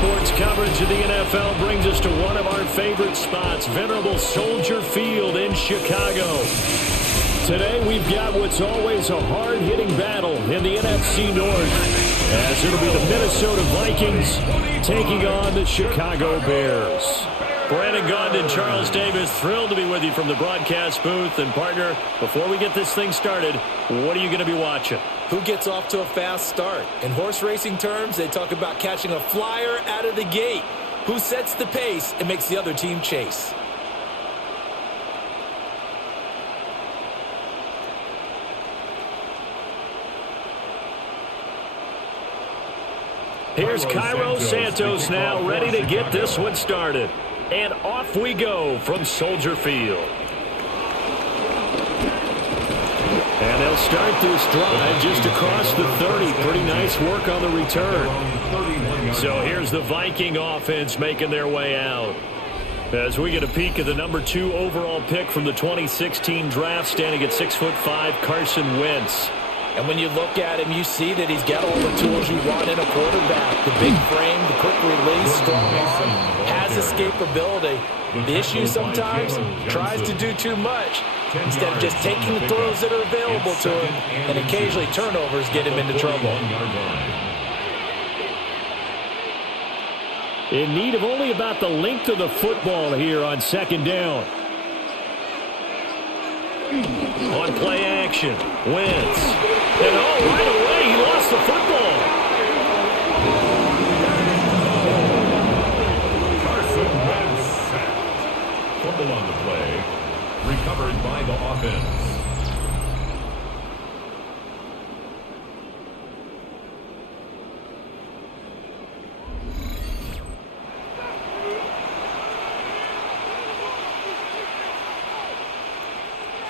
sports coverage of the NFL brings us to one of our favorite spots, venerable Soldier Field in Chicago. Today we've got what's always a hard-hitting battle in the NFC North, as it'll be the Minnesota Vikings taking on the Chicago Bears. Brandon Gaudin and Charles Davis, thrilled to be with you from the broadcast booth. And, partner, before we get this thing started, what are you going to be watching? Who gets off to a fast start? In horse racing terms, they talk about catching a flyer out of the gate. Who sets the pace and makes the other team chase? Here's Cairo Santos now, ready to get this one started. And off we go from Soldier Field. And they'll start this drive just across the 30. Pretty nice work on the return. So here's the Viking offense making their way out. As we get a peek at the number 2 overall pick from the 2016 draft, standing at 6'5", Carson Wentz. And when you look at him, you see that he's got all the tools you want in a quarterback. The big frame, the quick release, strong arm, has escapability. The issue sometimes tries to do too much instead of just taking the throws that are available to him, and occasionally turnovers get him into trouble. In need of only about the length of the football here on second down. On play action, Wentz. And right away, he lost the football. Carson Wentz sacked. Fumble on the play. Recovered by the offense.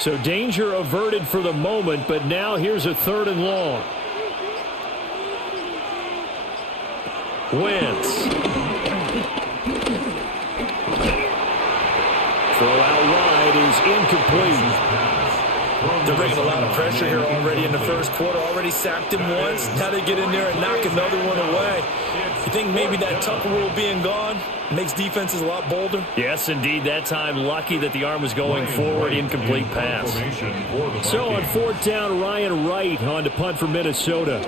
So danger averted for the moment, but now here's a 3rd and long. Wentz. Throw out wide is incomplete. They're bringing a lot of pressure here already in the first quarter. Already sacked him once. Now they get in there and knock another one away. You think maybe that Tucker rule being gone makes defenses a lot bolder? Yes, indeed. That time, lucky that the arm was going forward. Incomplete pass. So on 4th down, Ryan Wright on to punt for Minnesota.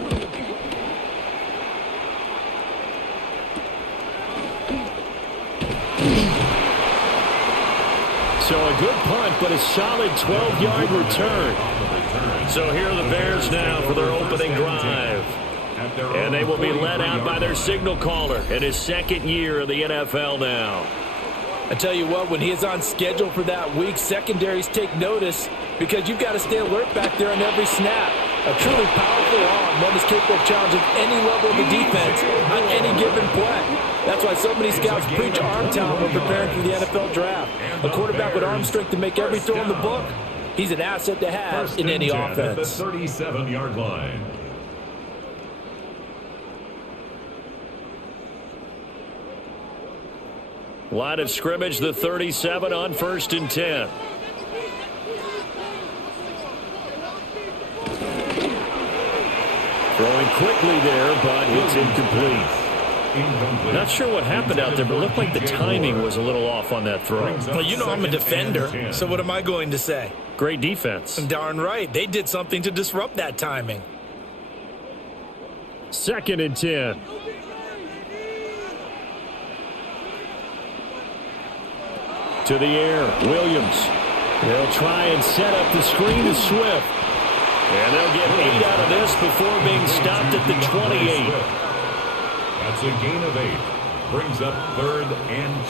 So a good punt, but a solid 12-yard return. So here are the Bears now for their opening drive. And they will be led out by their signal caller in his 2nd year of the NFL now. I tell you what, when he is on schedule for that week, secondaries take notice because you've got to stay alert back there on every snap. A truly powerful arm, one is capable of challenging any level of the defense on any given play. That's why so many scouts preach arm talent when preparing for the NFL draft. A quarterback with arm strength to make every throw in the book, he's an asset to have in any offense. At the 37-yard line. Line of scrimmage, the 37 on 1st and 10. Throwing quickly there, but it's incomplete. Not sure what happened out there, but it looked like the timing was a little off on that throw. Well, you know I'm a defender, so what am I going to say? Great defense. Darn right. They did something to disrupt that timing. 2nd and 10. To the air, Williams. They'll try and set up the screen to Swift. And they'll get 8 out of this before being stopped at the 28. That's a gain of 8. Brings up 3rd and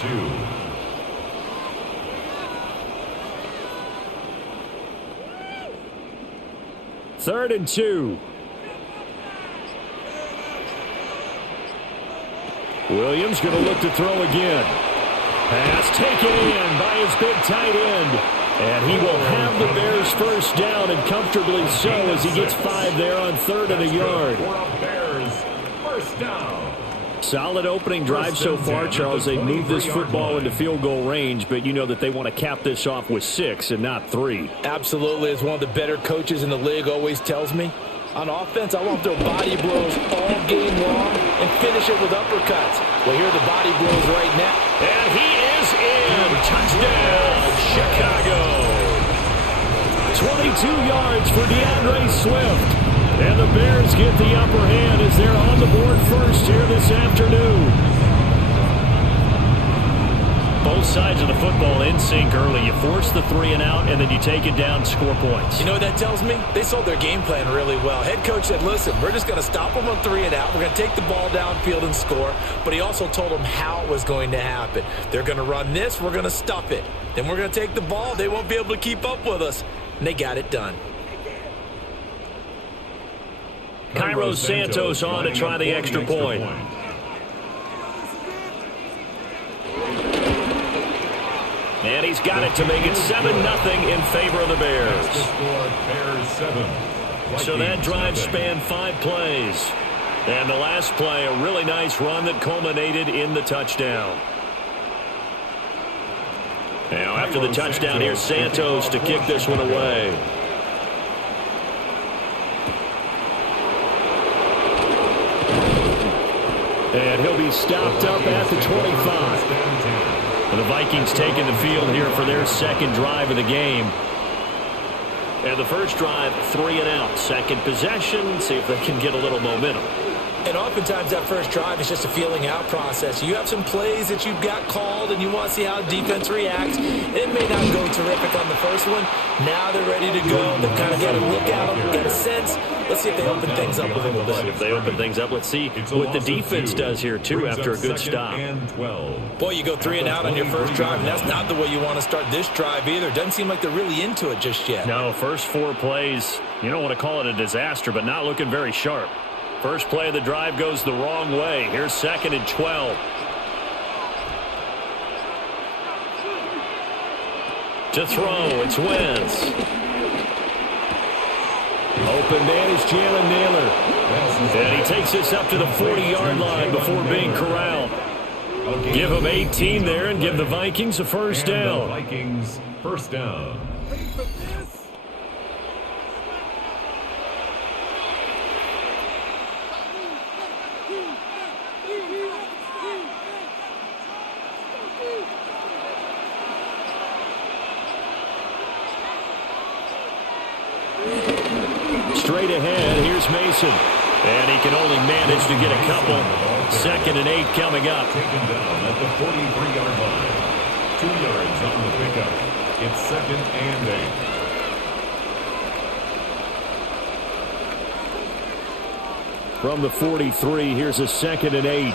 2. 3rd and 2. Williams going to look to throw again. Pass taken in by his big tight end. And he will have the Bears first down, and comfortably so, as he gets 5 there on 3rd and a yard. Bears first down. Solid opening drive so far, Charles. They moved this football into field goal range, but you know that they want to cap this off with 6 and not 3. Absolutely. As one of the better coaches in the league always tells me, on offense, I want to throw body blows all game long and finish it with uppercuts. Well, here are the body blows right now. And he is in. Touchdown, Chicago. 22 yards for DeAndre Swift. And the Bears get the upper hand as they're on the board first here this afternoon. Both sides of the football in sync early. You force the 3 and out, and then you take it down, score points. You know what that tells me? They sold their game plan really well. Head coach said, listen, we're just going to stop them on 3 and out. We're going to take the ball downfield and score. But he also told them how it was going to happen. They're going to run this. We're going to stop it. Then we're going to take the ball. They won't be able to keep up with us. And they got it done. Cairo Santos on to try the extra point. And he's got it to make it 7-0 in favor of the Bears. So that drive spanned 5 plays. And the last play, a really nice run that culminated in the touchdown. Now after the touchdown, here's Santos to kick this one away. And he'll be stopped up at the 25. The Vikings taking the field here for their second drive of the game. And the first drive, 3 and out. Second possession, see if they can get a little momentum. And oftentimes that first drive is just a feeling out process. You have some plays that you've got called and you want to see how defense reacts. It may not go terrific on the first one. Now they're ready to go. They've kind of got a look at them, get a sense. Let's see if they open things up a little bit. If they open things up, let's see what the defense does here, too, after a good stop. Boy, you go 3 and out on your first drive, and that's not the way you want to start this drive either. Doesn't seem like they're really into it just yet. No, first 4 plays, you don't want to call it a disaster, but not looking very sharp. First play of the drive goes the wrong way. Here's 2nd and 12. To throw, it's Wentz. Open man is Jalen Naylor. And he takes this up to the 40-yard line before being corralled. Give him 18 there and give the Vikings a first down. Vikings first down. Straight ahead, here's Mason. And he can only manage to get a couple. 2nd and 8 coming up. Taken down at the 43-yard line. 2 yards on the pickup. It's 2nd and 8. From the 43, here's a 2nd and 8.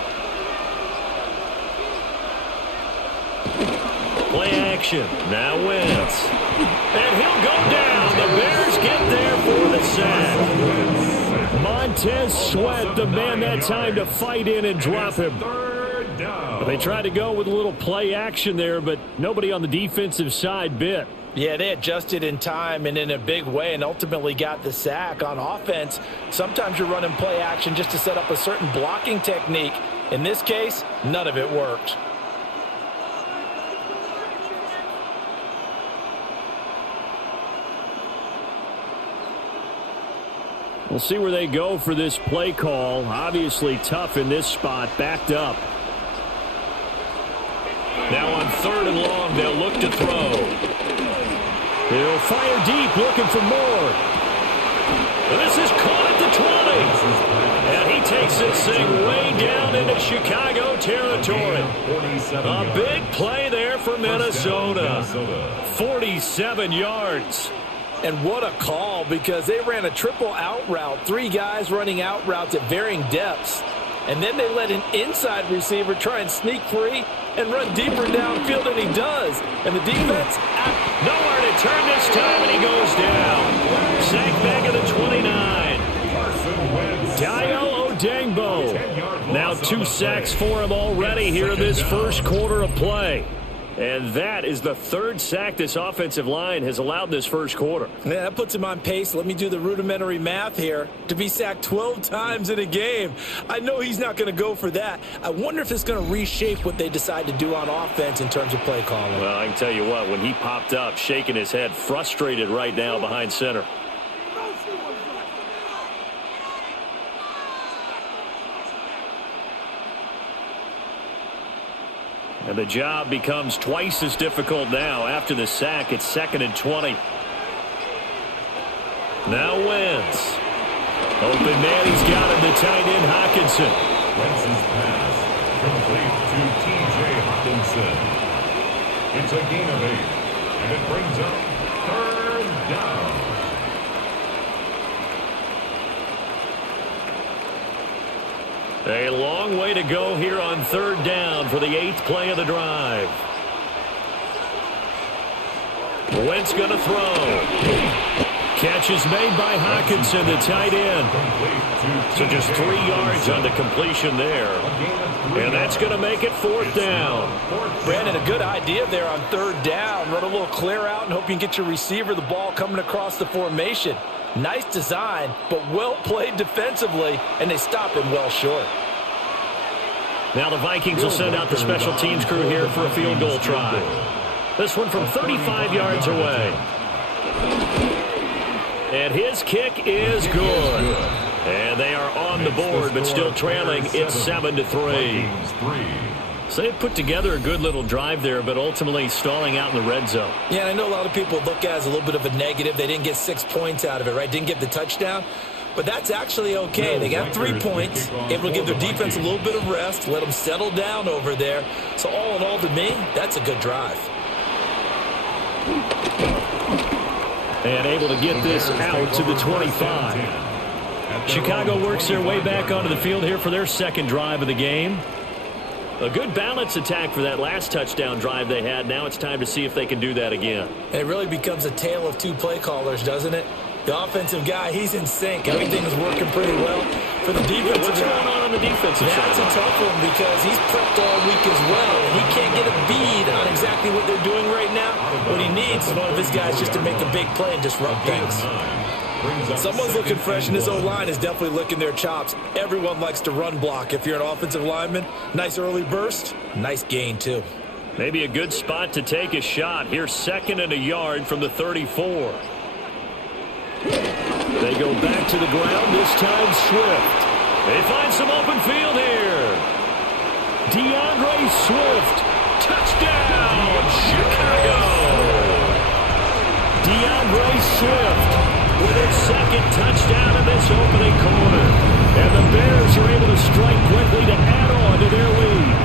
Play action. Now Wentz. And he'll go down. The Bears get there for the sack. Montez Sweat, the man that time to fight in and drop him. They tried to go with a little play action there, but nobody on the defensive side bit. Yeah, they adjusted in time and in a big way and ultimately got the sack. On offense, sometimes you're running play action just to set up a certain blocking technique. In this case, none of it worked. We'll see where they go for this play call. Obviously tough in this spot, backed up. Now on 3rd and long, they'll look to throw. He'll fire deep, looking for more. And this is caught at the 20. And he takes this thing way down into Chicago territory. A big play there for Minnesota. 47 yards. And what a call, because they ran a triple out route. 3 guys running out routes at varying depths. And then they let an inside receiver try and sneak free and run deeper downfield than he does. And the defense, nowhere to turn this time, and he goes down. Sack back at the 29. Dio Odengbo. Now 2 sacks for him already here in this first quarter of play. And that is the 3rd sack this offensive line has allowed this first quarter. Yeah, that puts him on pace. Let me do the rudimentary math here. To be sacked 12 times in a game. I know he's not going to go for that. I wonder if it's going to reshape what they decide to do on offense in terms of play calling. Well, I can tell you what, when he popped up, shaking his head, frustrated right now behind center. And the job becomes twice as difficult now. After the sack, it's 2nd and 20. Now Wentz. Open man, he's got him, the tight end, Hockenson. Wentz's pass complete to T.J. Hockenson. It's a gain of 8, and it brings up 3rd down. A long way to go here on 3rd down for the 8th play of the drive. Wentz going to throw. Catch is made by Hockenson, the tight end. So just 3 yards on the completion there. And that's going to make it 4th down. Brandon, a good idea there on 3rd down. Run a little clear out and hope you can get your receiver the ball coming across the formation. Nice design, but well played defensively, and they stop him well short. Now the Vikings will send out the special teams crew here for a field goal try. This one from 35 yards away. And his kick is good. And they are on the board, but still trailing. It's 7-3. So they put together a good little drive there, but ultimately stalling out in the red zone. Yeah, and I know a lot of people look at it as a little bit of a negative. They didn't get 6 points out of it, right? Didn't get the touchdown. But that's actually okay. They got 3 points, able to give their defense a little bit of rest, let them settle down over there. So all in all, to me, that's a good drive. And able to get this out to the 25. Chicago works their way back onto the field here for their 2nd drive of the game. A good balance attack for that last touchdown drive they had. Now it's time to see if they can do that again. And it really becomes a tale of 2 play callers, doesn't it? The offensive guy, he's in sync. Everything is working pretty well. For the defensive What's going on the defensive side? That's a tough one because he's prepped all week as well, and he can't get a bead on exactly what they're doing right now. What he needs is one of his guys just to make a big play and disrupt things. Someone's looking fresh, and his O-line is definitely licking their chops. Everyone likes to run block. If you're an offensive lineman, nice early burst, nice gain too. Maybe a good spot to take a shot. Here's 2nd and a yard from the 34. They go back to the ground, this time Swift. They find some open field here. DeAndre Swift, touchdown, Chicago. DeAndre Swift with his 2nd touchdown in this opening quarter. And the Bears are able to strike quickly to add on to their lead.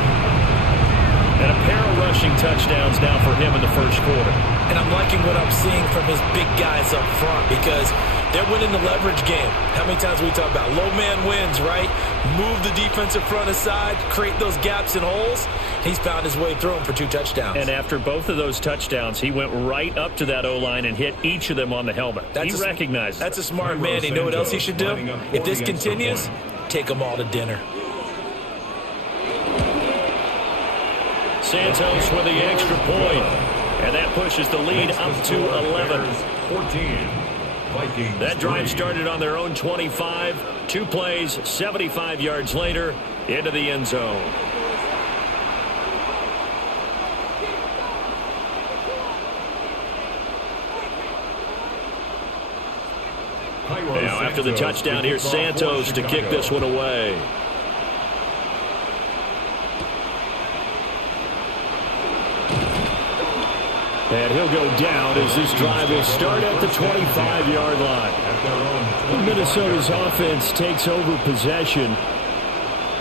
And a pair of rushing touchdowns now for him in the 1st quarter. And I'm liking what I'm seeing from his big guys up front because they're winning the leverage game. How many times we talk about low man wins, right? Move the defensive front aside, create those gaps and holes. He's found his way through them for 2 touchdowns. And after both of those touchdowns, he went right up to that O-line and hit each of them on the helmet. He recognized that's a smart man. You know what else he should do? If this continues, take them all to dinner. Santos with the extra point. And that pushes the lead up to 11. 14. Vikings. That drive started on their own 25. 2 plays, 75 yards later, into the end zone. Now after the touchdown, here's Santos to kick this one away. And he'll go down as this drive will start at the 25-yard line. Minnesota's offense takes over possession.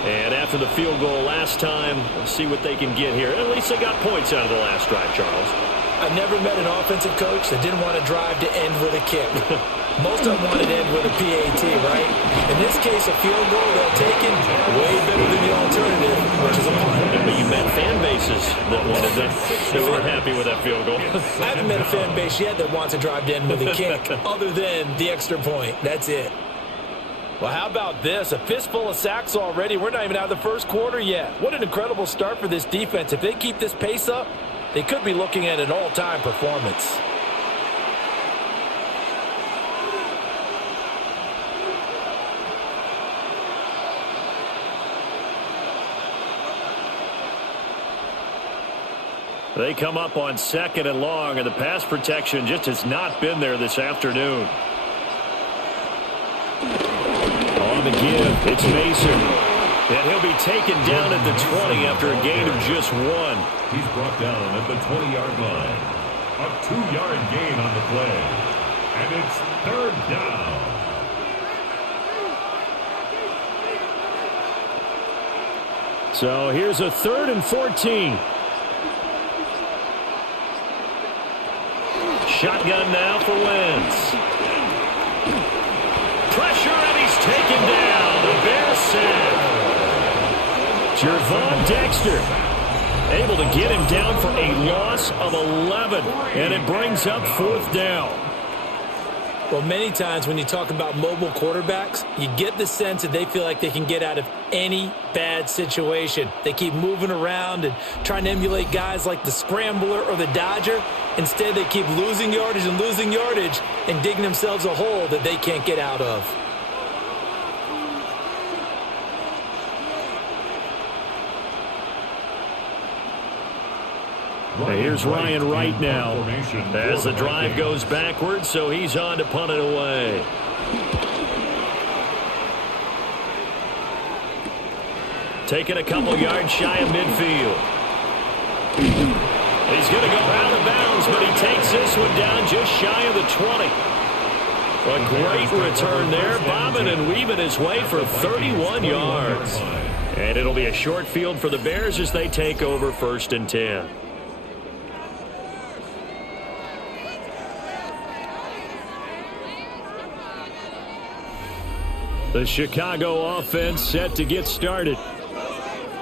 And after the field goal last time, we'll see what they can get here. At least they got points out of the last drive, Charles. I've never met an offensive coach that didn't want to drive to end with a kick. Most of them wanted to end with a PAT, right? In this case, a field goal they'll take it way better than the alternative, which is a punt. But you met fan bases that wanted that weren't happy with that field goal. I haven't met a fan base yet that wants to drive to end with a kick, other than the extra point. That's it. Well, how about this? A fistful of sacks already. We're not even out of the 1st quarter yet. What an incredible start for this defense. If they keep this pace up, they could be looking at an all-time performance. They come up on 2nd and long, and the pass protection just has not been there this afternoon. On the give, it's Mason. And he'll be taken down at the 20 after a gain of just 1. He's brought down at the 20-yard line. A 2-yard gain on the play. And it's 3rd down. So here's a 3rd and 14. Shotgun now for Wentz. Pressure, and he's taken down. The Bears sack. Jervon Dexter able to get him down for a loss of 11. And it brings up 4th down. Well, many times when you talk about mobile quarterbacks, you get the sense that they feel like they can get out of any bad situation. They keep moving around and trying to emulate guys like the Scrambler or the Dodger. Instead, they keep losing yardage and digging themselves a hole that they can't get out of. Here's Ryan Wright now as the drive goes backwards, so he's on to punt it away. Taking a couple yards shy of midfield. He's going to go out of bounds, but he takes this one down just shy of the 20. A great return there, bobbing and weaving his way for 31 yards. And it'll be a short field for the Bears as they take over 1st and 10. The Chicago offense set to get started.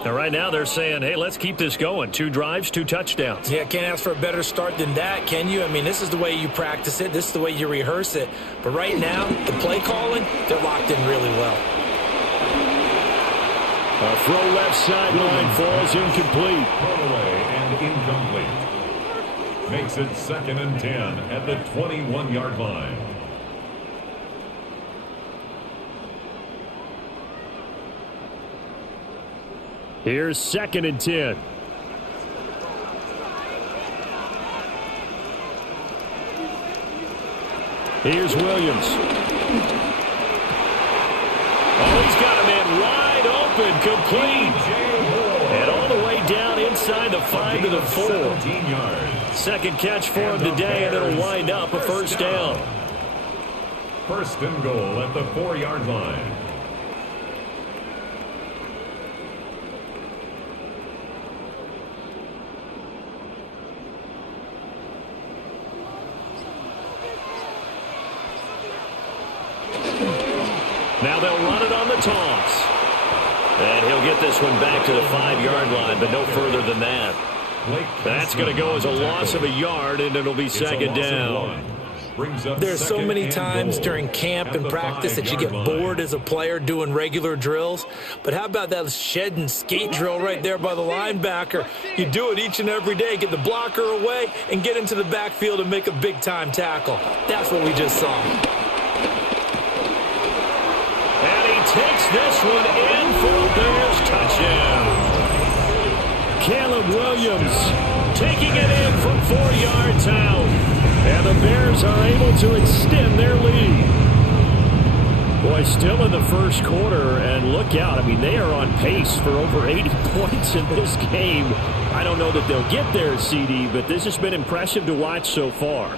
Now, right now they're saying, hey, let's keep this going. 2 drives, 2 touchdowns. Yeah, can't ask for a better start than that, can you? I mean, this is the way you practice it. This is the way you rehearse it. But right now, the play calling, they're locked in really well. A throw left sideline falls incomplete. Thrown away and incomplete. Makes it 2nd and 10 at the 21-yard line. Here's 2nd and 10. Here's Williams. Oh, he's got a man wide open, complete. And all the way down inside the 5 to the 4. 17 yards. 2nd catch for him today, and it'll wind up a 1st down. 1st and goal at the 4-yard line. Now they'll run it on the toss. And he'll get this one back to the 5-yard line, but no further than that. That's going to go as a loss of a yard, and it'll be 2nd down. There's so many times during camp and practice that you get bored as a player doing regular drills. But how about that shed and skate drill right there by the linebacker? You do it each and every day. Get the blocker away and get into the backfield and make a big-time tackle. That's what we just saw. Takes this one in for a Bears touchdown. Caleb Williams taking it in from 4 yards out. And the Bears are able to extend their lead. Boy, still in the 1st quarter, and look out. I mean, they are on pace for over 80 points in this game. I don't know that they'll get there, CD, but this has been impressive to watch so far.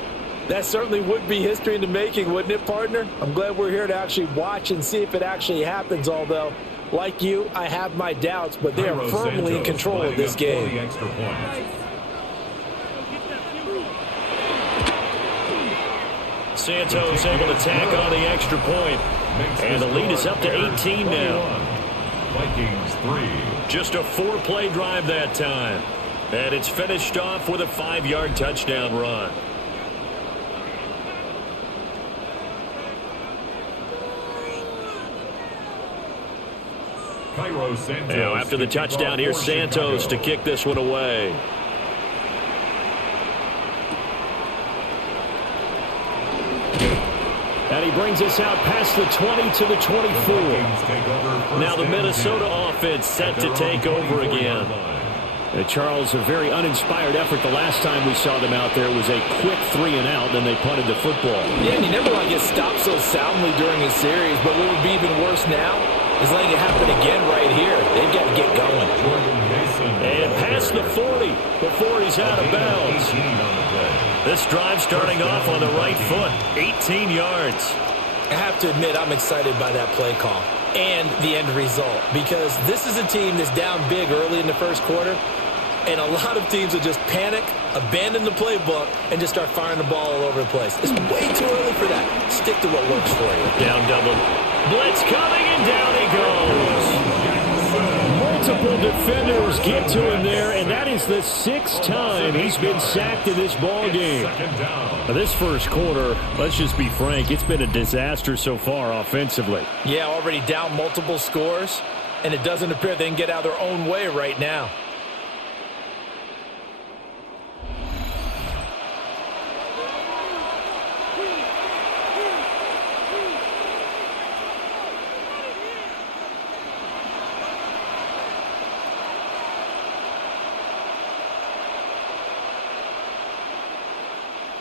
That certainly would be history in the making, wouldn't it, partner? I'm glad we're here to actually watch and see if it actually happens, although, like you, I have my doubts, but they are firmly in control of this game. Santos able to tack on the extra point. And the lead is up to 18 now. Vikings 3. Just a 4-play drive that time. And it's finished off with a 5-yard touchdown run. Now after the touchdown, here's Santos to kick this one away. And he brings us out past the 20 to the 24. Now the Minnesota offense set to take over again. Charles, a very uninspired effort. The last time we saw them out there was a quick 3-and-out, then they punted the football. Yeah, and you never want to get stopped so soundly during a series, but what would be even worse now is letting it happen again right here. 40 before he's out of bounds. This drive starting off on the right foot, 18 yards. I have to admit, I'm excited by that play call and the end result, because this is a team that's down big early in the first quarter, and a lot of teams will just panic, abandon the playbook, and just start firing the ball all over the place. It's way too early for that. Stick to what works for you. Down double. Blitz coming, and down he goes. Multiple defenders get to him there, and that is the 6th time he's been sacked in this ball game. Now, this first quarter, let's just be frank, it's been a disaster so far offensively. Yeah, already down multiple scores, and it doesn't appear they can get out of their own way right now.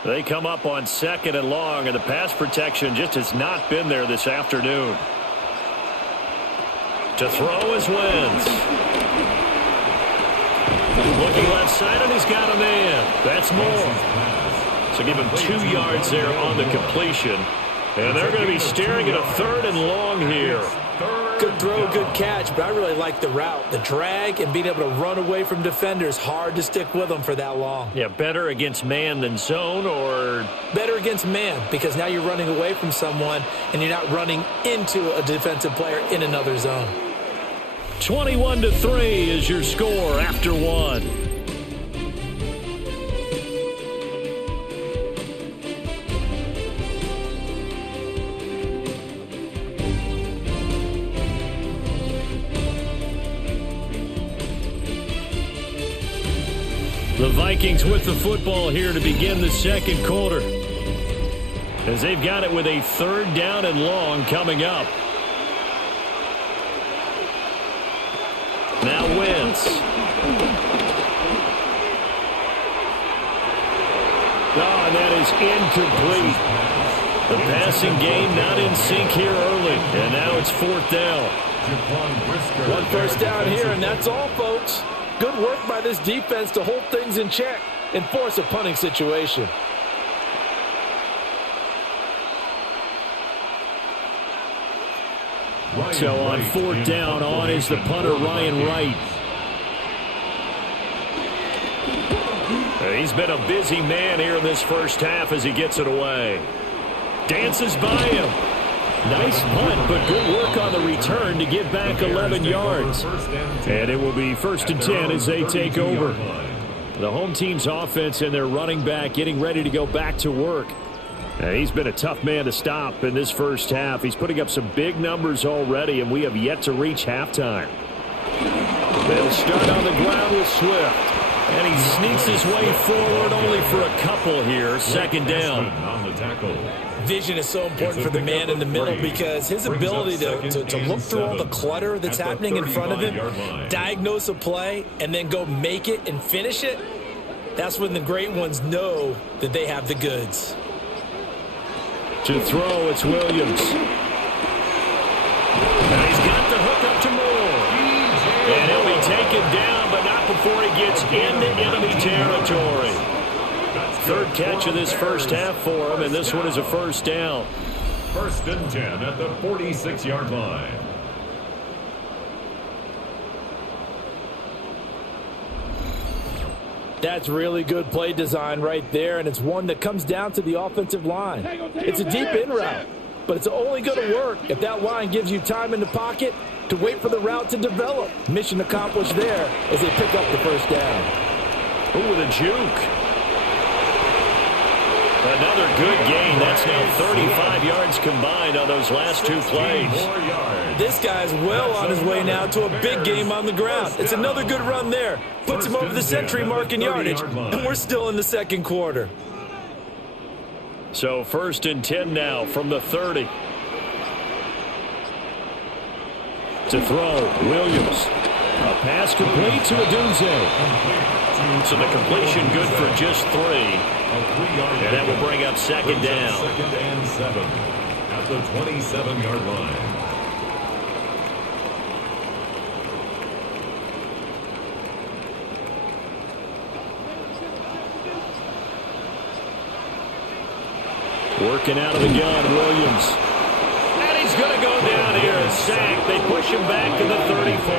They come up on 2nd and long, and the pass protection just has not been there this afternoon. To throw is Wentz. Looking left side, and he's got a man. That's more. So give him 2 yards there on the completion. And they're going to be staring at a 3rd and long here. Good throw, good catch, but I really like the route. The drag and being able to run away from defenders, hard to stick with them for that long. Yeah, better against man than zone, or? Better against man, because now you're running away from someone and you're not running into a defensive player in another zone. 21-3 is your score after 1. The Vikings with the football here to begin the second quarter, as they've got it with a 3rd down and long coming up. Now Wentz. Oh, and that is incomplete. The passing game not in sync here early, and now it's 4th down. 1 first down here, and that's all, folks. Good work by this defense to hold things in check and force a punting situation. So on 4th down, on is the punter, Ryan Wright. He's been a busy man here in this first half as he gets it away. Dances by him. Nice punt, but good work on the return to get back 11 yards. And it will be 1st and 10 as they take over. The home team's offense and their running back getting ready to go back to work. He's been a tough man to stop in this first half. He's putting up some big numbers already, and we have yet to reach halftime. They'll start on the ground with Swift. And he sneaks his way forward only for a couple here. 2nd down. Vision is so important for the man in the middle, because his ability to look through all the clutter that's happening in front of him, diagnose a play, and then go make it and finish it, that's when the great ones know that they have the goods. To throw, it's Williams. And he's got the hook up to Moore. And he'll be taken down, but not before he gets into enemy territory. 3rd catch of this first half for him, and this one is a 1st down. 1st and 10 at the 46-yard line. That's really good play design right there, and it's one that comes down to the offensive line. It's a deep in route, but it's only going to work if that line gives you time in the pocket to wait for the route to develop. Mission accomplished there as they pick up the 1st down. Ooh, with a juke. Another good gain. That's now 35 yards combined on those last 2 plays. This guy's well on his way now to a big game on the ground. It's another good run there. Puts him over the century mark in yardage, and we're still in the second quarter. So 1st and 10 now from the 30. To throw, Williams. A pass complete to Adunze. So the completion good for just 3. And that will bring up 2nd down. 2nd and 7 at the 27-yard line. working out of the gun, Williams. And he's going to go down here and sack. They push him back to the 34.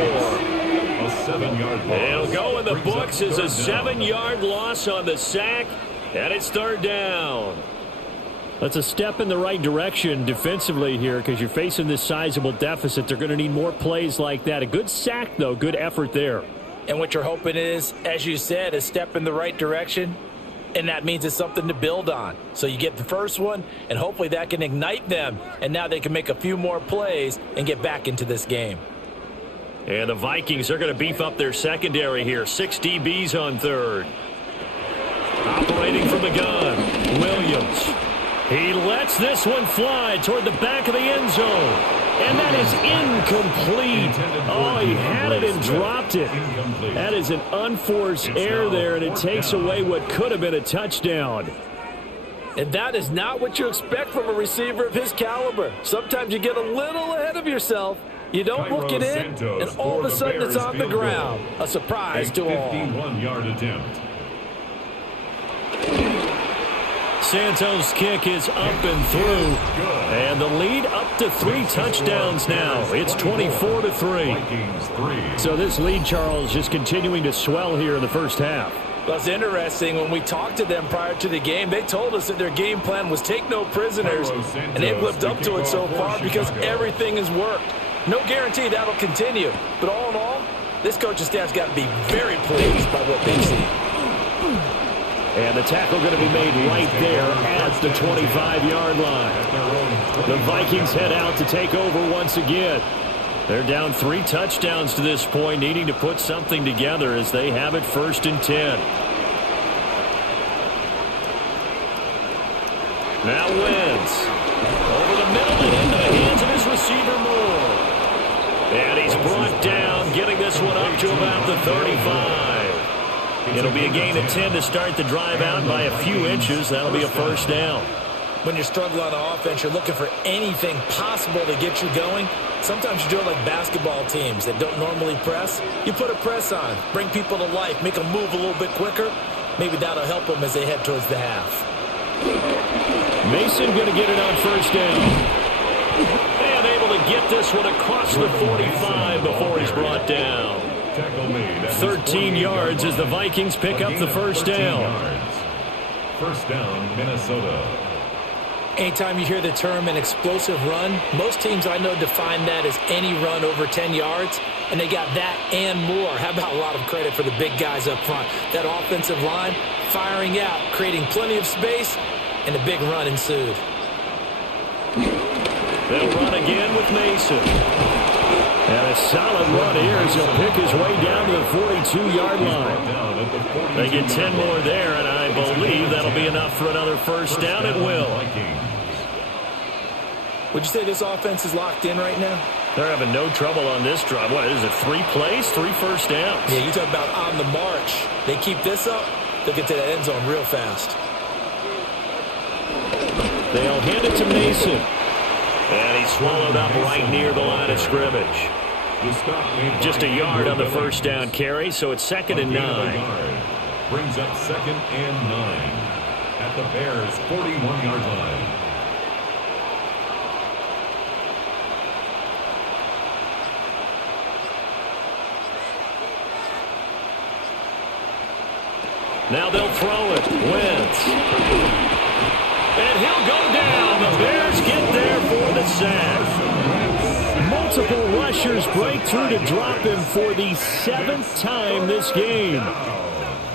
A 7-yard loss. It'll go in the books as a 7-yard loss on the sack, and it's third down. That's a step in the right direction defensively here because you're facing this sizable deficit. They're going to need more plays like that. A good sack, though. Good effort there. And what you're hoping is, as you said, a step in the right direction, and that means it's something to build on. So you get the first one, and hopefully that can ignite them, and now they can make a few more plays and get back into this game. And the Vikings are going to beef up their secondary here. 6 DBs on third. Operating from the gun, Williams. He lets this one fly toward the back of the end zone. And that is incomplete. Oh, he had it and dropped it. That is an unforced error there, and it takes away what could have been a touchdown. And that is not what you expect from a receiver of his caliber. Sometimes you get a little ahead of yourself. You don't look it in, and all of a sudden it's on the ground. A surprise to all. 51-yard attempt. Santos' kick is up and through. And the lead up to 3 touchdowns now. It's 24-3. So this lead, Charles, just continuing to swell here in the first half. Well, it's interesting. When we talked to them prior to the game, they told us that their game plan was take no prisoners, and they've lived up to it so far because everything has worked. No guarantee that'll continue. But all in all, this coaching staff's got to be very pleased by what they've seen. And the tackle going to be made right there at the 25-yard line. The Vikings head out to take over once again. They're down 3 touchdowns to this point, needing to put something together as they have it 1st and 10. Now Wentz. Over the middle and into the hands of his receiver Moore. And he's brought down, getting this one up to about the 35. It'll be a gain of 10 to start the drive out by a few inches. That'll be a first down. When you're struggling on offense, you're looking for anything possible to get you going. Sometimes you do it like basketball teams that don't normally press. You put a press on, bring people to life, make them move a little bit quicker. Maybe that'll help them as they head towards the half. Mason going to get it on first down. And able to get this one across the 45 before he's brought down. 13 yards as the Vikings pick up the first down. First down, Minnesota. Anytime you hear the term an explosive run, most teams I know define that as any run over 10 yards, and they got that and more. How about a lot of credit for the big guys up front? That offensive line firing out, creating plenty of space, and a big run ensued. They'll run again with Mason. And a solid run here as he'll pick his way down to the 42-yard line. They get 10 more there, and I believe that'll be enough for another first down. It will. Would you say this offense is locked in right now? They're having no trouble on this drive. What is it, 3 plays, 3 first downs? Yeah, you talk about on the march. They keep this up, they'll get to that end zone real fast. They'll hand it to Mason. And he's swallowed up right near the line of scrimmage. Just a yard on the first down carry, so it's 2nd and 9. Brings up 2nd and 9 at the Bears' 41-yard line. Now they'll throw it. Wentz. And he'll go down. The Bears get there for the sack. Multiple rushers break through to drop him for the 7th time this game.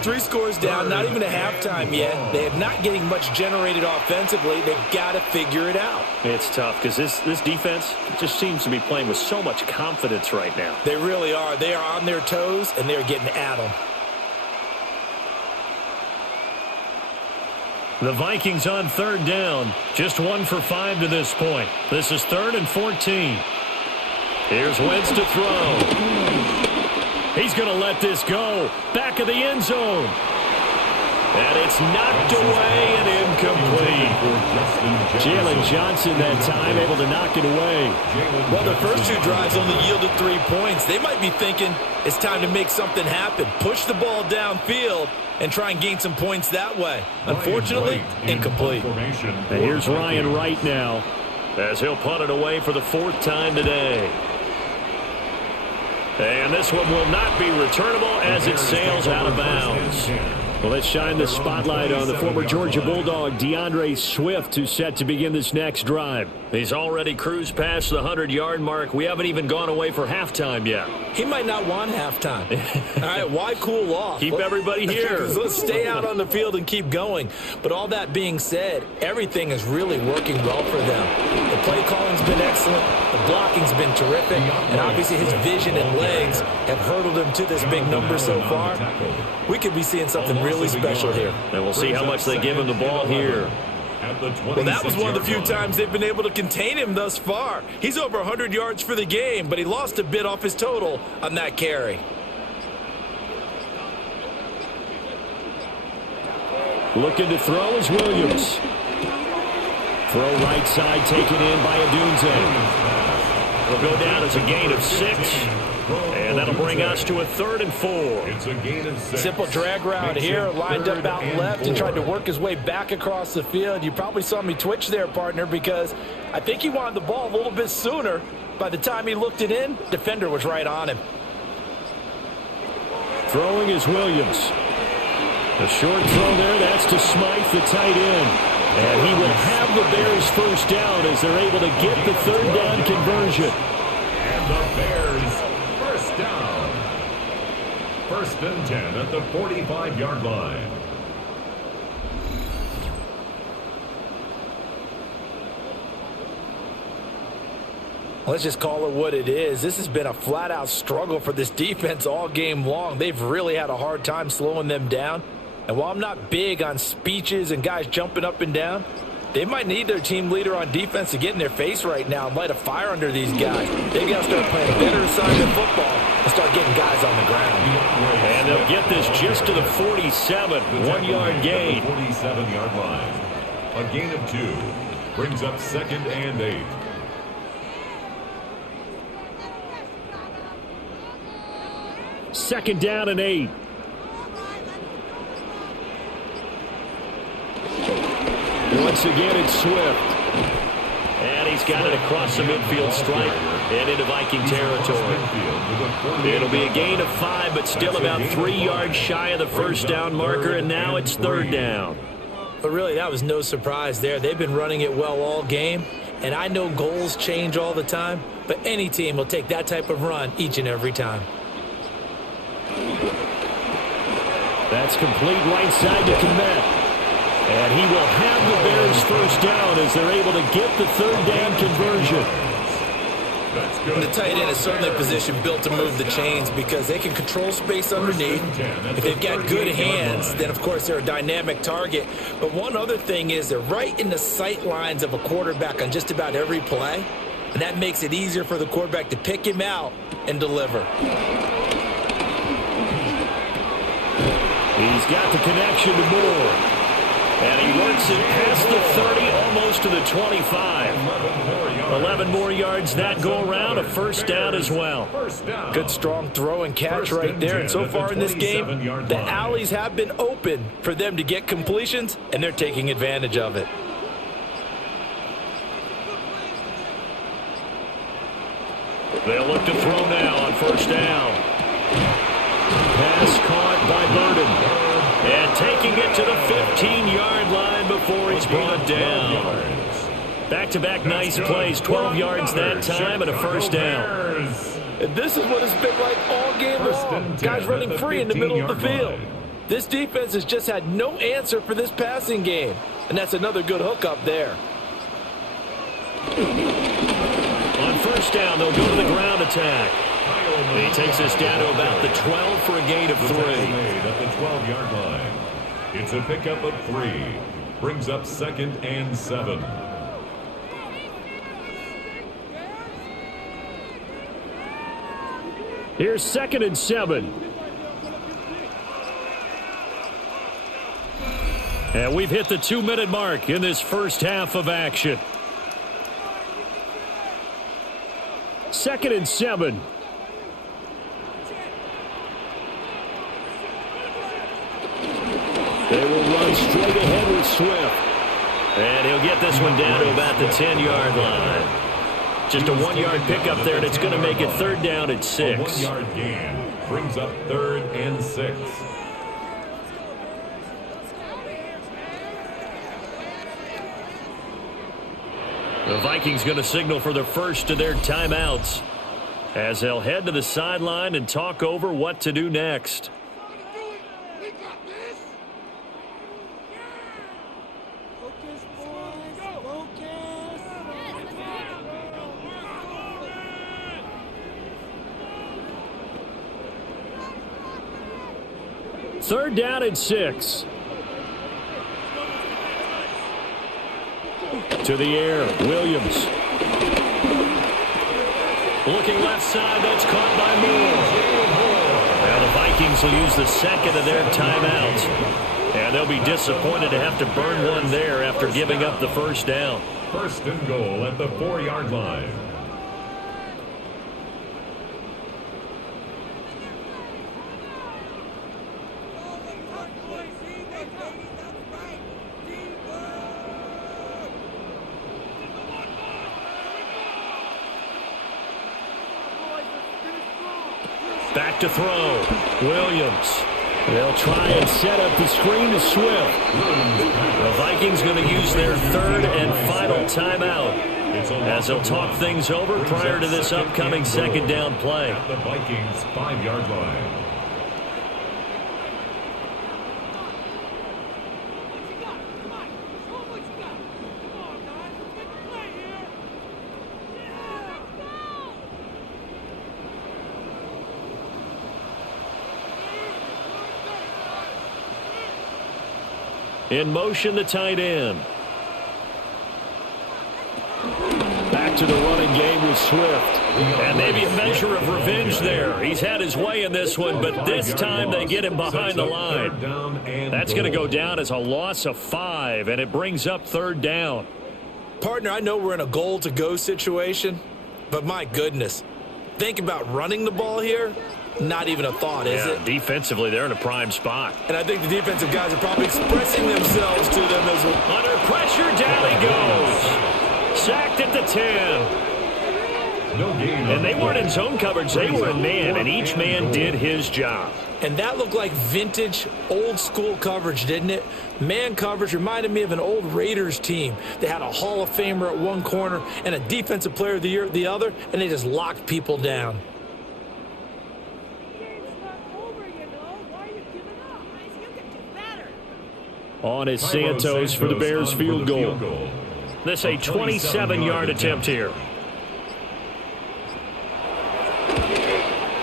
3 scores down, not even a halftime yet. They are not getting much generated offensively. They've got to figure it out. It's tough because this defense just seems to be playing with so much confidence right now. They really are. They are on their toes, and they're getting at them. The Vikings on 3rd down. Just 1 for 5 to this point. This is 3rd and 14. Here's Wentz to throw. He's going to let this go. Back of the end zone. And it's knocked away and incomplete. Jalen Johnson that time able to knock it away. Well, the first two drives only yielded 3 points. They might be thinking it's time to make something happen. Push the ball downfield and try and gain some points that way. Unfortunately, incomplete. And here's Ryan Wright now as he'll punt it away for the 4th time today. And this one will not be returnable as it sails out of bounds. Well, let's shine the spotlight on the former Georgia Bulldog, DeAndre Swift, who's set to begin this next drive. He's already cruised past the 100-yard mark. We haven't even gone away for halftime yet. He might not want halftime. All right, why cool off? Keep everybody here. Let's stay out on the field and keep going. But all that being said, everything is really working well for them. The play calling's been excellent. The blocking's been terrific. And obviously his vision and legs have hurdled him to this big number so far. We could be seeing something really special here. And we'll see how much they give him the ball here. Well, that was one of the few times they've been able to contain him thus far. He's over 100 yards for the game, but he lost a bit off his total on that carry. Looking to throw is Williams. Throw right side taken in by Adunze. It'll go down as a gain of 6. And that'll bring us to a 3rd and 4. It's a gain of 6. Simple drag route here, lined up out left and tried to work his way back across the field. You probably saw me twitch there, partner, because I think he wanted the ball a little bit sooner. By the time he looked it in, defender was right on him. Throwing is Williams. The short throw there, that's to Smythe, the tight end. And he will have the Bears first down as they're able to get the 3rd down conversion. And the Bears first down. 1st and 10 at the 45-yard line. Let's just call it what it is. This has been a flat-out struggle for this defense all game long. They've really had a hard time slowing them down. And while I'm not big on speeches and guys jumping up and down, they might need their team leader on defense to get in their face right now and light a fire under these guys. They've got to start playing better assignment football and start getting guys on the ground. And they'll get this just to the 47, 1-yard gain. 47-yard line. A gain of 2 brings up 2nd and 8. Second down and 8. Once again, it's Swift. And he's got it across the midfield stripe and into Viking territory. It'll be a gain of 5, but still about 3 yards shy of the first down marker, and now it's 3rd down. But really, that was no surprise there. They've been running it well all game, and I know goals change all the time, but any team will take that type of run each and every time. That's complete right side to Komet. And he will have the Bears first down as they're able to get the 3rd down conversion. And the tight end is certainly a position built to move the chains because they can control space underneath. If they've got good hands, then of course they're a dynamic target. But one other thing is they're right in the sight lines of a quarterback on just about every play. And that makes it easier for the quarterback to pick him out and deliver. He's got the connection to Moore. And he works it past the 30, almost to the 25. 11 more yards that go around, a first down as well. Good strong throw and catch right there. And so far in this game, the alleys have been open for them to get completions, and they're taking advantage of it. They'll look to throw now on first down. Pass caught by Burden. And taking it to the 15-yard line before he's brought down. Back-to-back nice plays, 12 yards that time and a first down. And this is what it's been like all game long. Guys running free in the middle of the field. This defense has just had no answer for this passing game. And that's another good hookup there. On first down, they'll go to the ground attack. He takes us down to about the 12 for a gain of 3. At the 12-yard line. It's a pickup of 3. Brings up 2nd and 7. Here's 2nd and 7. And we've hit the 2-minute mark in this first half of action. 2nd and 7. They will run straight ahead with Swift. And he'll get this one down to about the 10-yard line. Just a 1-yard pickup there, and it's going to make it 3rd down at 6. A 1-yard gain brings up 3rd and 6. The Vikings going to signal for the first of their timeouts as they'll head to the sideline and talk over what to do next. Third down and 6. To the air, Williams. Looking left side, that's caught by Moore. Now the Vikings will use the second of their timeouts. And they'll be disappointed to have to burn one there after giving up the first down. 1st and goal at the 4-yard line. Back to throw. Williams. They'll try and set up the screen to Swift. The Vikings going to use their 3rd and final timeout as they'll talk things over prior to this upcoming 2nd down play. At the Vikings 5-yard line. In motion, the tight end. Back to the running game with Swift. And maybe a measure of revenge there. He's had his way in this one, but this time they get him behind the line. That's going to go down as a loss of 5, and it brings up 3rd down. Partner, I know we're in a goal-to-go situation, but my goodness, think about running the ball here. Not even a thought, is it? Defensively, they're in a prime spot. And I think the defensive guys are probably expressing themselves to them as well. Under pressure, down he goes. Sacked at the 10. No gain. And they weren't in zone coverage. They were in man, and each man did his job. And that looked like vintage, old-school coverage, didn't it? Man coverage reminded me of an old Raiders team. They had a Hall of Famer at one corner and a Defensive Player of the Year at the other, and they just locked people down. On is Santos for the Bears field goal. This a 27-yard attempt here.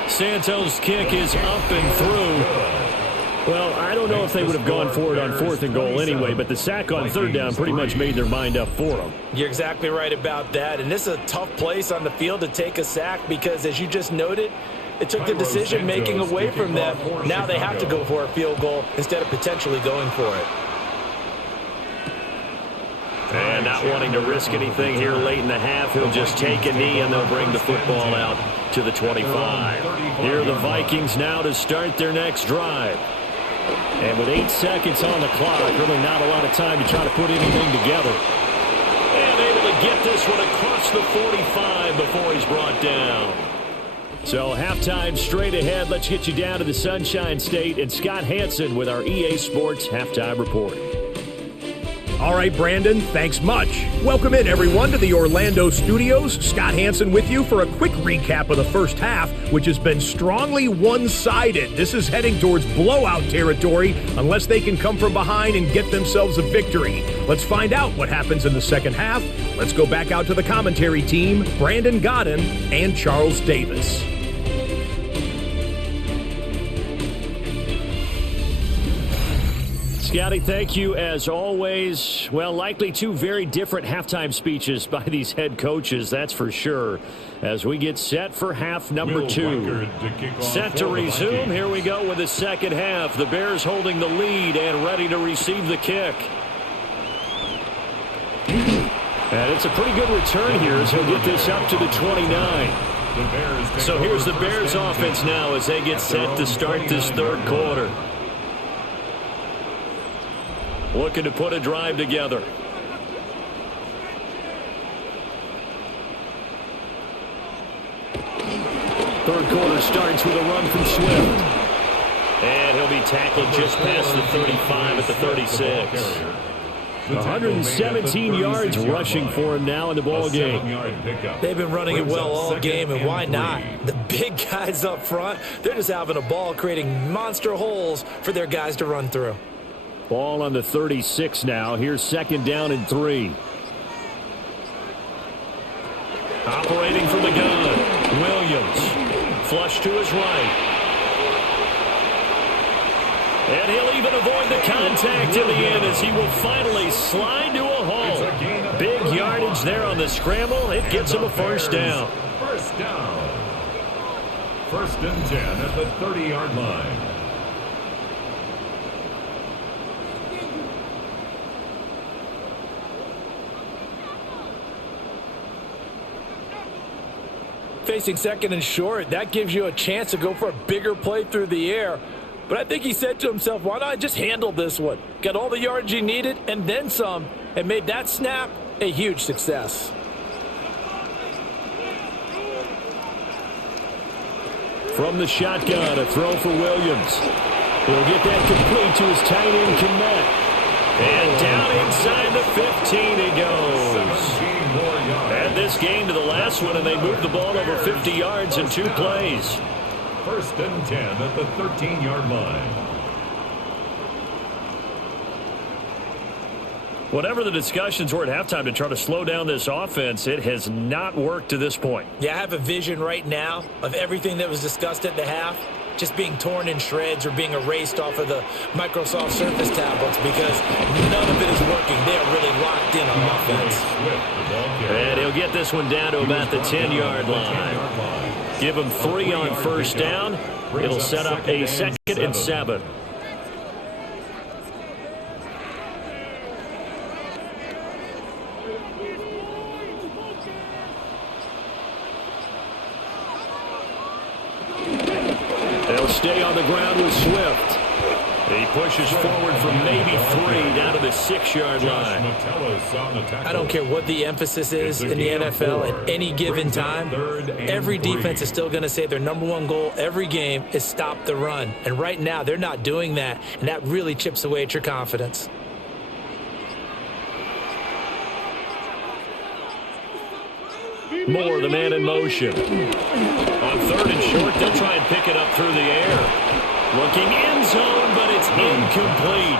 Santos' kick is up and through. Well, I don't know if they would have gone for it on 4th and goal anyway, but the sack on 3rd down pretty much made their mind up for them. You're exactly right about that, and this is a tough place on the field to take a sack because, as you just noted, it took the decision-making away from them. Now they have to go for a field goal instead of potentially going for it. And not wanting to risk anything here late in the half, he'll just take a knee and they'll bring the football out to the 25. Here are the Vikings now to start their next drive. And with 8 seconds on the clock, really not a lot of time to try to put anything together. And able to get this one across the 45 before he's brought down. So halftime straight ahead. Let's get you down to the Sunshine State and Scott Hansen with our EA Sports Halftime Report. All right, Brandon, thanks much. Welcome in, everyone, to the Orlando studios. Scott Hansen with you for a quick recap of the first half, which has been strongly one-sided. This is heading towards blowout territory unless they can come from behind and get themselves a victory. Let's find out what happens in the second half. Let's go back out to the commentary team, Brandon Godden and Charles Davis. Scotty, thank you as always. Well, likely two very different halftime speeches by these head coaches, that's for sure, as we get set for half number 2. Set to resume. Here we go with the second half. The Bears holding the lead and ready to receive the kick. And it's a pretty good return here as he'll get this up to the 29. So here's the Bears offense now as they get set to start this third quarter. Looking to put a drive together. Third quarter starts with a run from Swift. And he'll be tackled just past the 35 at the 36. 117 yards rushing for him now in the ball game. They've been running it well all game, and why not? The big guys up front, they're just having a ball creating monster holes for their guys to run through. Ball on the 36 now. Here's second down and 3. Operating from the gun, Williams. Flush to his right. And he'll even avoid the contact in the end as he will finally slide to a hole. Big yardage there on the scramble. It gets him a first down. First down. First and 10 at the 30-yard line. Facing second and short, that gives you a chance to go for a bigger play through the air. But I think he said to himself, why not just handle this one? Got all the yards he needed and then some, and made that snap a huge success. From the shotgun, a throw for Williams. He'll get that complete to his tight end, Kmet. And down inside the 15 he goes. Add this game to the last one, and they moved the ball over 50 yards in 2 plays. First and 10 at the 13-yard line. Whatever the discussions were at halftime to try to slow down this offense, it has not worked to this point. Yeah, I have a vision right now of everything that was discussed at the half just being torn in shreds or being erased off of the Microsoft Surface tablets because none of it is working. They are really locked in on offense. And he'll get this one down to about the 10-yard line. Give him 3 on first down. It'll set up a second and 7. They'll stay on the ground with Swift. He pushes forward from maybe 3 down to the 6-yard line. I don't care what the emphasis is in the NFL at any given time. Every defense is still going to say their number 1 goal every game is stop the run. And right now they're not doing that, and that really chips away at your confidence. Moore, the man in motion. On third and short, they'll try and pick it up through the air. Looking end zone, but it's incomplete.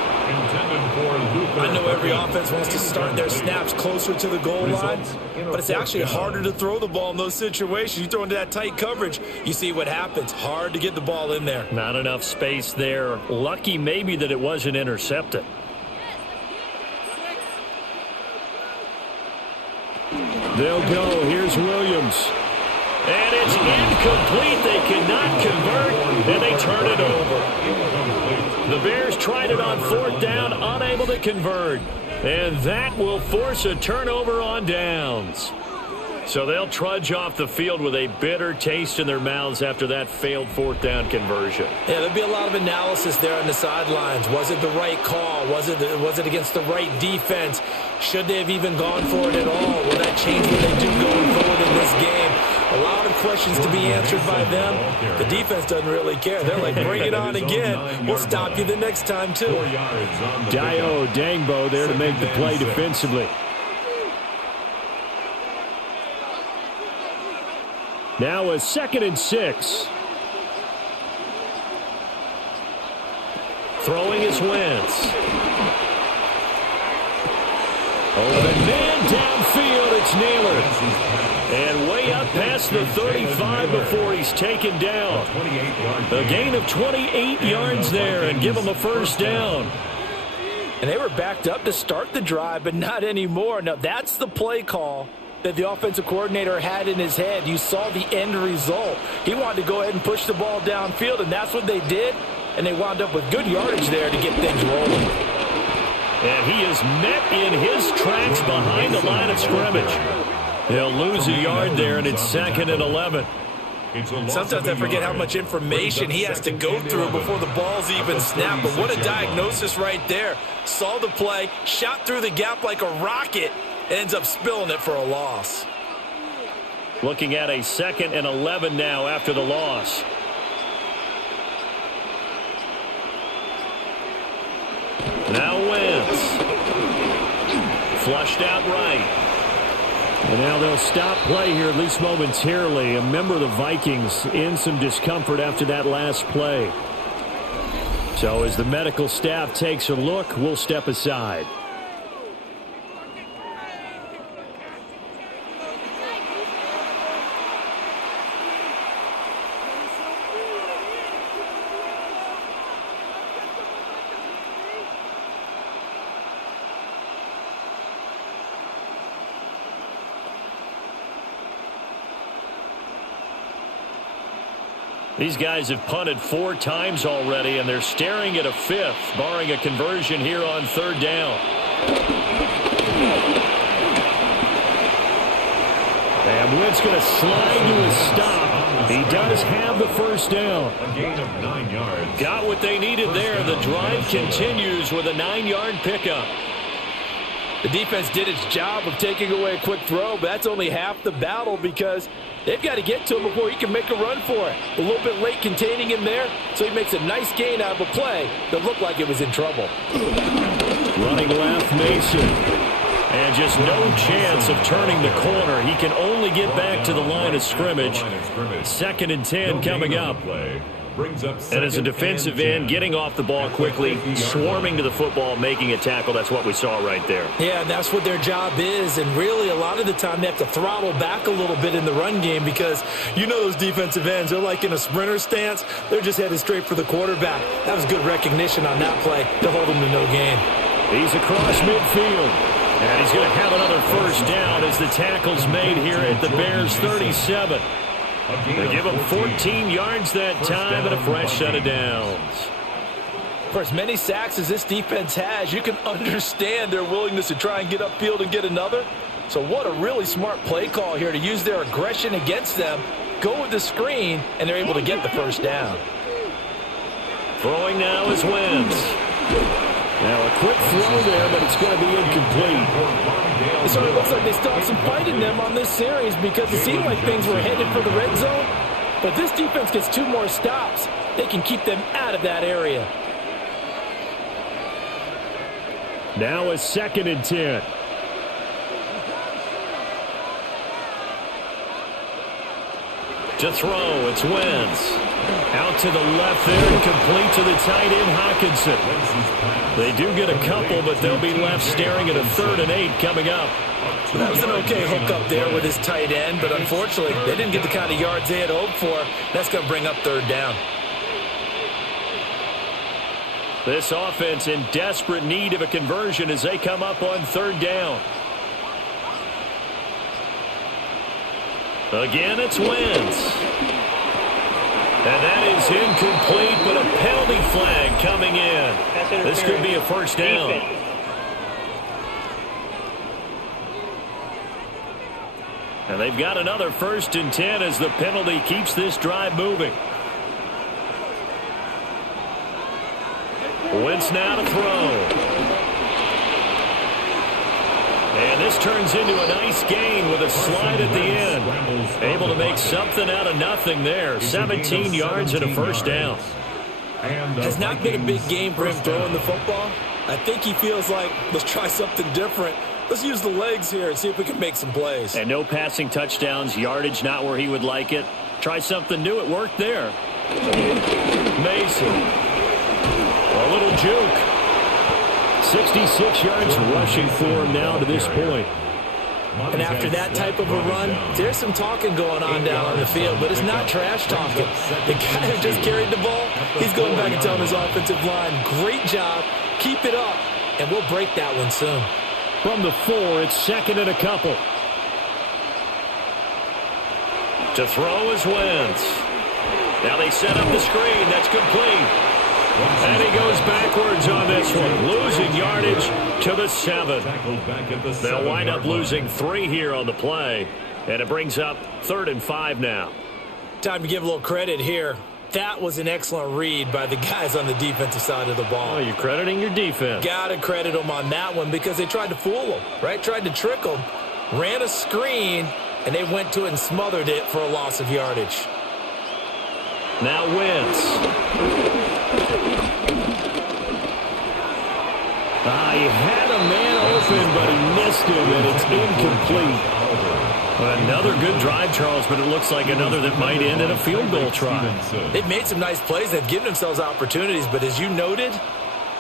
I know every offense wants to start their snaps closer to the goal line, but it's actually harder to throw the ball in those situations. You throw into that tight coverage, you see what happens. Hard to get the ball in there. Not enough space there. Lucky maybe that it wasn't intercepted. They'll go. Here's Williams. And it's incomplete. They cannot convert, and they turn it over. The Bears tried it on 4th down, unable to convert. And that will force a turnover on downs. So they'll trudge off the field with a bitter taste in their mouths after that failed 4th down conversion. Yeah, there'll be a lot of analysis there on the sidelines. Was it the right call? Was it against the right defense? Should they have even gone for it at all? Will that change what they do going forward in this game? A lot of questions to be answered by them. The defense doesn't really care. They're like, bring it on again. We'll stop you the next time, too. Dio Dangbo there to make the play defensively. Now a 2nd and 6. Throwing is Wentz. Open man downfield, it's Naylor. And way up past the 35 before he's taken down. A gain of 28 yards there and give him a first down. And they were backed up to start the drive, but not anymore. Now, that's the play call that the offensive coordinator had in his head. You saw the end result. He wanted to go ahead and push the ball downfield, and that's what they did. And they wound up with good yardage there to get things rolling. And he is met in his tracks behind the line of scrimmage. He'll lose a yard there, and it's 2nd and 11. Sometimes I forget how much information he has to go through before the ball's even snapped. But what a diagnosis right there. Saw the play, shot through the gap like a rocket, ends up spilling it for a loss. Looking at a 2nd and 11 now after the loss. Now Wentz. Flushed out right. And now they'll stop play here, at least momentarily. A member of the Vikings in some discomfort after that last play. So as the medical staff takes a look, we'll step aside. These guys have punted 4 times already, and they're staring at a 5th, barring a conversion here on 3rd down. And Wentz going to slide to a stop. He does have the 1st down. A gain of 9 yards. Got what they needed there. The drive continues with a 9-yard pickup. The defense did its job of taking away a quick throw, but that's only half the battle because they've got to get to him before he can make a run for it. A little bit late containing him there, so he makes a nice gain out of a play that looked like it was in trouble. Running left, Mason. And just no chance of turning the corner. He can only get back to the line of scrimmage. 2nd and 10 coming up. And as a defensive end, getting off the ball quickly, swarming to the football, making a tackle, that's what we saw right there. Yeah, that's what their job is, and really a lot of the time they have to throttle back a little bit in the run game because you know those defensive ends, they're like in a sprinter stance. They're just headed straight for the quarterback. That was good recognition on that play to hold him to no gain. He's across midfield, and he's going to have another 1st down as the tackle's made here at the Bears' 37. They give him 14 yards that time and a fresh set of downs. For as many sacks as this defense has, you can understand their willingness to try and get upfield and get another. So what a really smart play call here to use their aggression against them, go with the screen, and they're able to get the 1st down. Throwing now is Wentz. Now a quick throw there, but it's going to be incomplete. It sort of looks like they still have some fight in them on this series because it seemed like things were headed for the red zone. But this defense gets 2 more stops. They can keep them out of that area. Now a 2nd and 10. To throw, it's Wentz. Out to the left there and complete to the tight end, Hockenson. They do get a couple, but they'll be left staring at a 3rd and 8 coming up. That was an okay hook up there with his tight end, but unfortunately, they didn't get the kind of yards they had hoped for. That's going to bring up 3rd down. This offense in desperate need of a conversion as they come up on 3rd down. Again, it's Wentz. And that is incomplete, but a penalty flag coming in. This could be a 1st down. And they've got another 1st and 10 as the penalty keeps this drive moving. Wentz now to throw. And this turns into a nice gain with a slide at the end. Able to make something out of nothing there. 17 yards and a 1st down. Has not been a big game for him throwing the football. I think he feels like, let's try something different. Let's use the legs here and see if we can make some plays. And no passing touchdowns, yardage not where he would like it. Try something new. It worked there. Mason. A little juke. 66 yards rushing for him now to this point. And after that type of a run, there's some talking going on down on the field, but it's not trash talking. The guy who just carried the ball, he's going back and telling his offensive line, great job, keep it up, and we'll break that one soon. From the 4, it's second and a couple. To throw is Wentz. Now they set up the screen. That's complete. And he goes backwards on this one, losing yardage to the 7. They'll wind up losing 3 here on the play, and it brings up 3rd and 5 now. Time to give a little credit here. That was an excellent read by the guys on the defensive side of the ball. Oh, you're crediting your defense. Got to credit them on that one because they tried to fool them, right? Tried to trick them, ran a screen, and they went to it and smothered it for a loss of yardage. Now Wentz. He had a man open, but he missed him, and it's incomplete. Another good drive, Charles, but it looks like another that might end in a field goal try. They've made some nice plays. They've given themselves opportunities, but as you noted,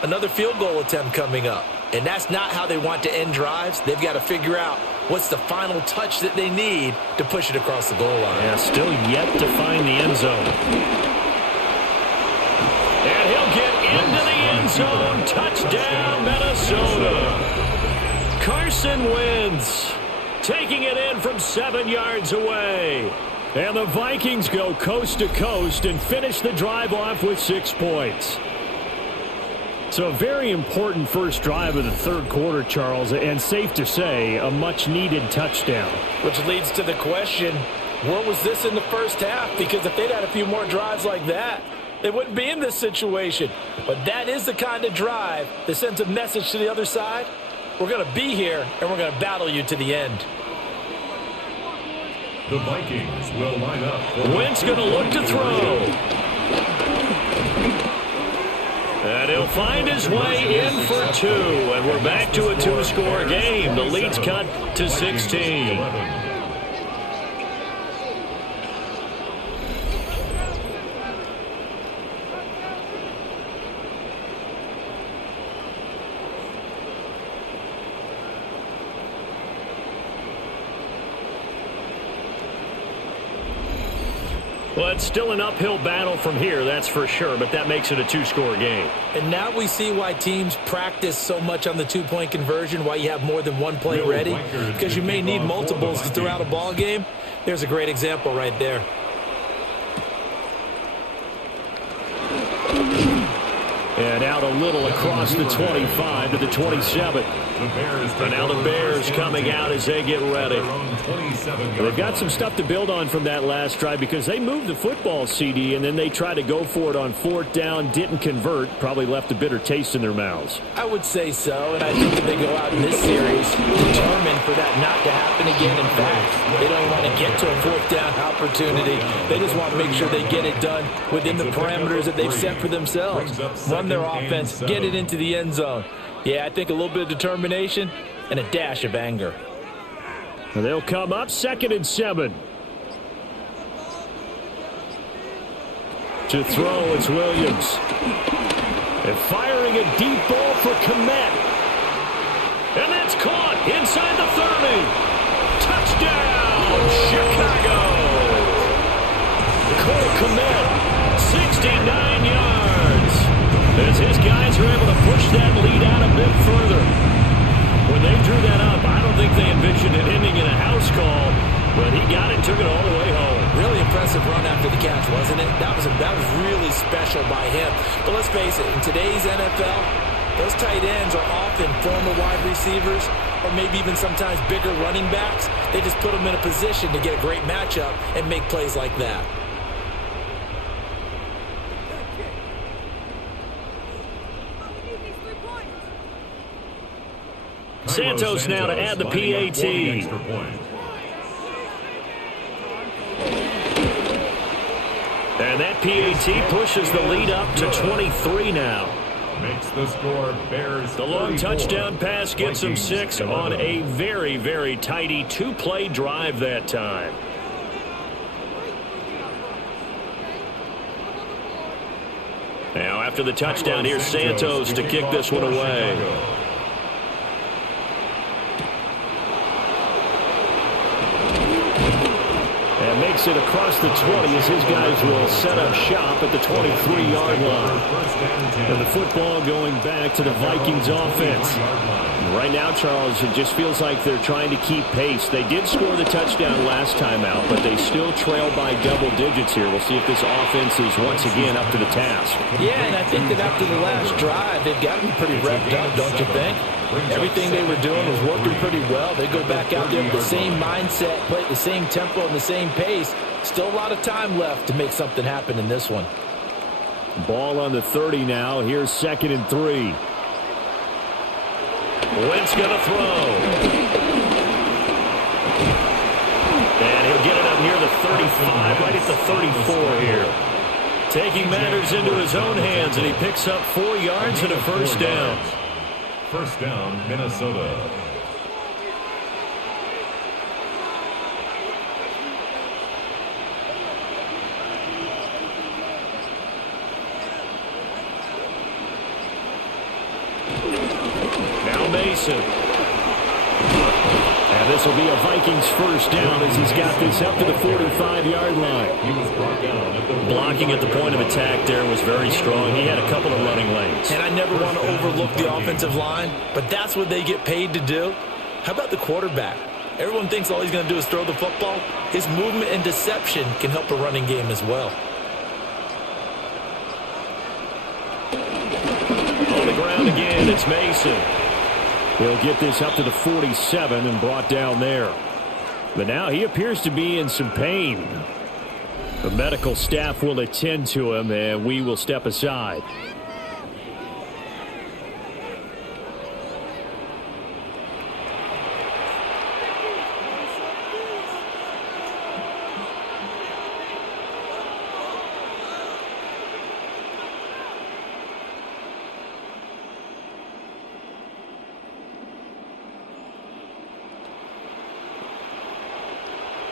another field goal attempt coming up. And that's not how they want to end drives. They've got to figure out what's the final touch that they need to push it across the goal line. Yeah, still yet to find the end zone. And he'll get into the end zone. Touchdown, Minnesota. Carson Wentz taking it in from 7 yards away. And the Vikings go coast to coast and finish the drive off with 6 points. So a very important first drive of the third quarter, Charles, and safe to say, a much-needed touchdown. Which leads to the question, where was this in the first half? Because if they'd had a few more drives like that, they wouldn't be in this situation. But that is the kind of drive that sends a message to the other side. We're going to be here, and we're going to battle you to the end. The Vikings will line up. Wentz going to look to throw. And he'll find his way in for 2. And we're back to a 2-score game. The lead's cut to 16. Well, it's still an uphill battle from here, that's for sure, but that makes it a 2-score game. And now we see why teams practice so much on the 2-point conversion, why you have more than one play ready, because you may need multiples to throw out a ball game. There's a great example right there. And out a little across the 25 to the 27. And now the Bears coming out as they get ready. They've got some stuff to build on from that last drive because they moved the football, CD, and then they tried to go for it on 4th down, didn't convert, probably left a bitter taste in their mouths. I would say so, and I think that they go out in this series determined for that not to happen again. In fact, they don't want to get to a 4th down opportunity. They just want to make sure they get it done within the parameters that they've set for themselves. Run their offense, get it into the end zone. Yeah, I think a little bit of determination and a dash of anger. And they'll come up 2nd and 7. To throw, it's Williams. And firing a deep ball for Kmet. And that's caught inside the 30. Touchdown, Chicago. Cole Kmet, 69 yards. As his guys are able to push that lead out a bit further. When they drew that up, I don't think they envisioned it ending in a house call, but he got it, took it all the way home. Really impressive run after the catch, wasn't it? That was really special by him. But let's face it, in today's NFL, those tight ends are often former wide receivers or maybe even sometimes bigger running backs. They just put them in a position to get a great matchup and make plays like that. Santos now to add the PAT. And that PAT pushes the lead up to 23 now. Makes the score Bears. The long touchdown pass gets them 6 on a very, very tidy 2-play drive that time. Now after the touchdown, here's Santos to kick this one away. takes it across the 20 as his guys will set up shop at the 23-yard line. And the football going back to the Vikings offense. Right now, Charles, it just feels like they're trying to keep pace. They did score the touchdown last time out, but they still trail by double digits here. We'll see if this offense is once again up to the task. Yeah, and I think that after the last drive, they've got to be pretty revved up, don't you think? Everything they were doing was working pretty well. They go back out there with the same mindset, play at the same tempo and the same pace. Still a lot of time left to make something happen in this one. Ball on the 30 now. Here's 2nd and 3. Wentz going to throw. And he'll get it up near the 35, right at the 34 here. Taking matters into his own hands, and he picks up 4 yards and a first down. First down, Minnesota. Now Mason. And this will be a Vikings first down as he's got this up to the 45-yard line. He was brought down at the Blocking at the point of attack there was very strong. He had a couple of running lanes. And I never want to overlook the offensive line, but that's what they get paid to do. How about the quarterback? Everyone thinks all he's going to do is throw the football. His movement and deception can help a running game as well. On the ground again, it's Mason. He'll get this up to the 47 and brought down there. But now he appears to be in some pain. The medical staff will attend to him, and we will step aside.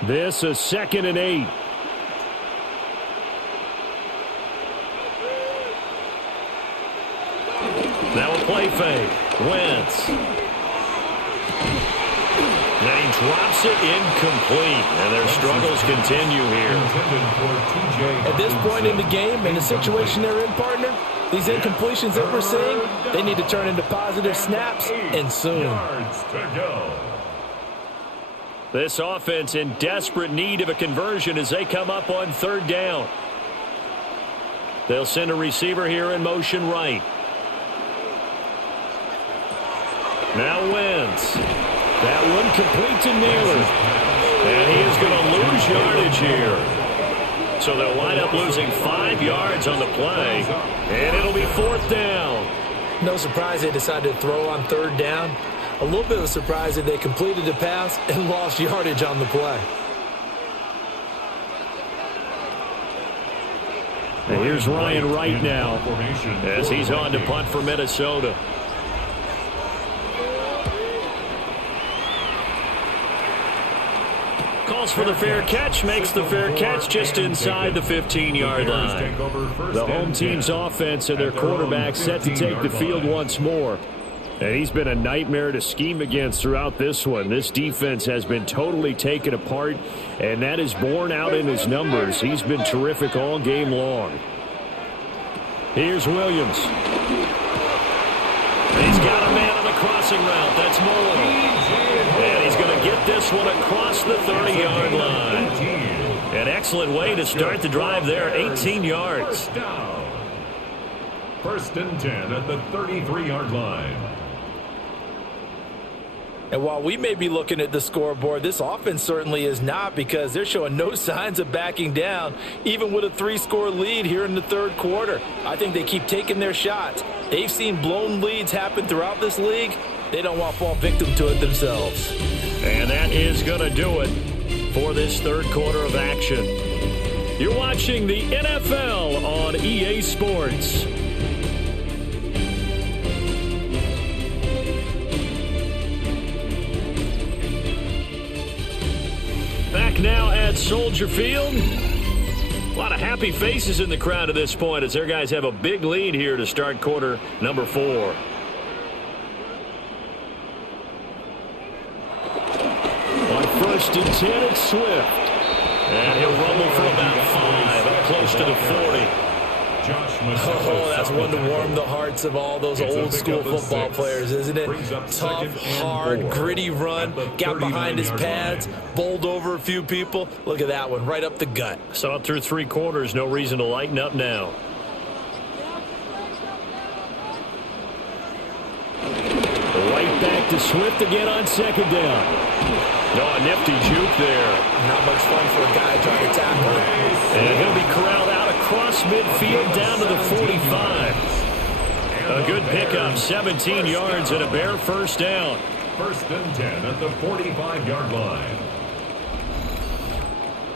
This is 2nd and 8. Now a play fake. Wentz. Then he drops it incomplete. And their struggles continue here. At this point in the game, in the situation they're in, partner, these incompletions that we're seeing, they need to turn into positive snaps, and soon. yards to go. This offense in desperate need of a conversion as they come up on 3rd down. They'll send a receiver here in motion right. Now Wentz. That one complete to Naylor. And he is going to lose yardage here. So they'll wind up losing 5 yards on the play. And it'll be 4th down. No surprise they decided to throw on 3rd down. A little bit of a surprise that they completed the pass and lost yardage on the play. And here's Ryan Wright now as he's on to punt for Minnesota. Calls for the fair catch, makes the fair catch just inside the 15-yard line. The home team's offense and their quarterback set to take the field once more. And he's been a nightmare to scheme against throughout this one. This defense has been totally taken apart, and that is borne out in his numbers. He's been terrific all game long. Here's Williams. He's got a man on the crossing route. That's Moore. And he's going to get this one across the 30-yard line. An excellent way to start the drive there, 18 yards. First and 10 at the 33-yard line. And while we may be looking at the scoreboard, this offense certainly is not, because they're showing no signs of backing down, even with a 3-score lead here in the 3rd quarter. I think they keep taking their shots. They've seen blown leads happen throughout this league. They don't want to fall victim to it themselves. And that is going to do it for this 3rd quarter of action. You're watching the NFL on EA Sports. Back now at Soldier Field. A lot of happy faces in the crowd at this point as their guys have a big lead here to start quarter number 4. On 1st and 10, it's Swift. And he'll rumble for about 5, up close to the 40. Oh, that's one to warm the hearts of all those old school football players, isn't it? Tough, hard, gritty run, got behind his pads, bowled over a few people. Look at that one, right up the gut. Saw it through 3 quarters, no reason to lighten up now. Right back to Swift again on 2nd down. Oh, a nifty juke there. Not much fun for a guy trying to tackle him. And he'll be corralled out across midfield down to the 45. A good pickup, 17 yards and a bare first down. 1st and 10 at the 45-yard line.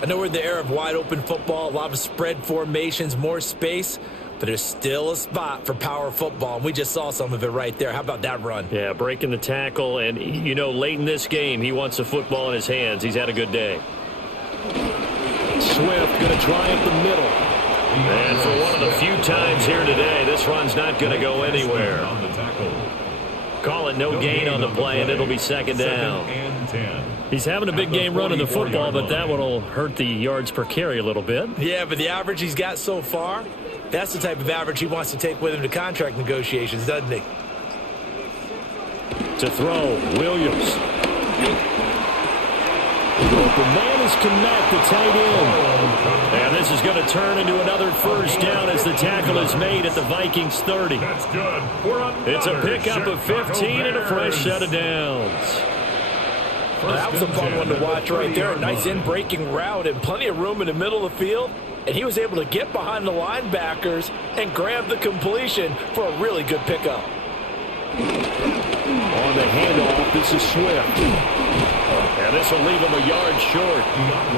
I know we're in the era of wide open football, a lot of spread formations, more space, but there's still a spot for power football, and we just saw some of it right there. How about that run? Yeah, breaking the tackle, and, you know, late in this game, he wants the football in his hands. He's had a good day. Swift going to try up the middle. And for one of the few times here today, this run's not going to go anywhere. Call it no gain on the play, and it'll be 2nd down. He's having a big game running the football, but that one will hurt the yards per carry a little bit. Yeah, but the average he's got so far, that's the type of average he wants to take with him to contract negotiations, doesn't he? To throw, Williams. The man is connect, the tight end. And this is going to turn into another first down as the tackle is made at the Vikings 30. That's good. It's a pickup of 15 and a fresh set of downs. Well, that was a fun one to watch right there. A nice in-breaking route and plenty of room in the middle of the field. And he was able to get behind the linebackers and grab the completion for a really good pickup. On the handoff, this is Swift. And this will leave him a yard short.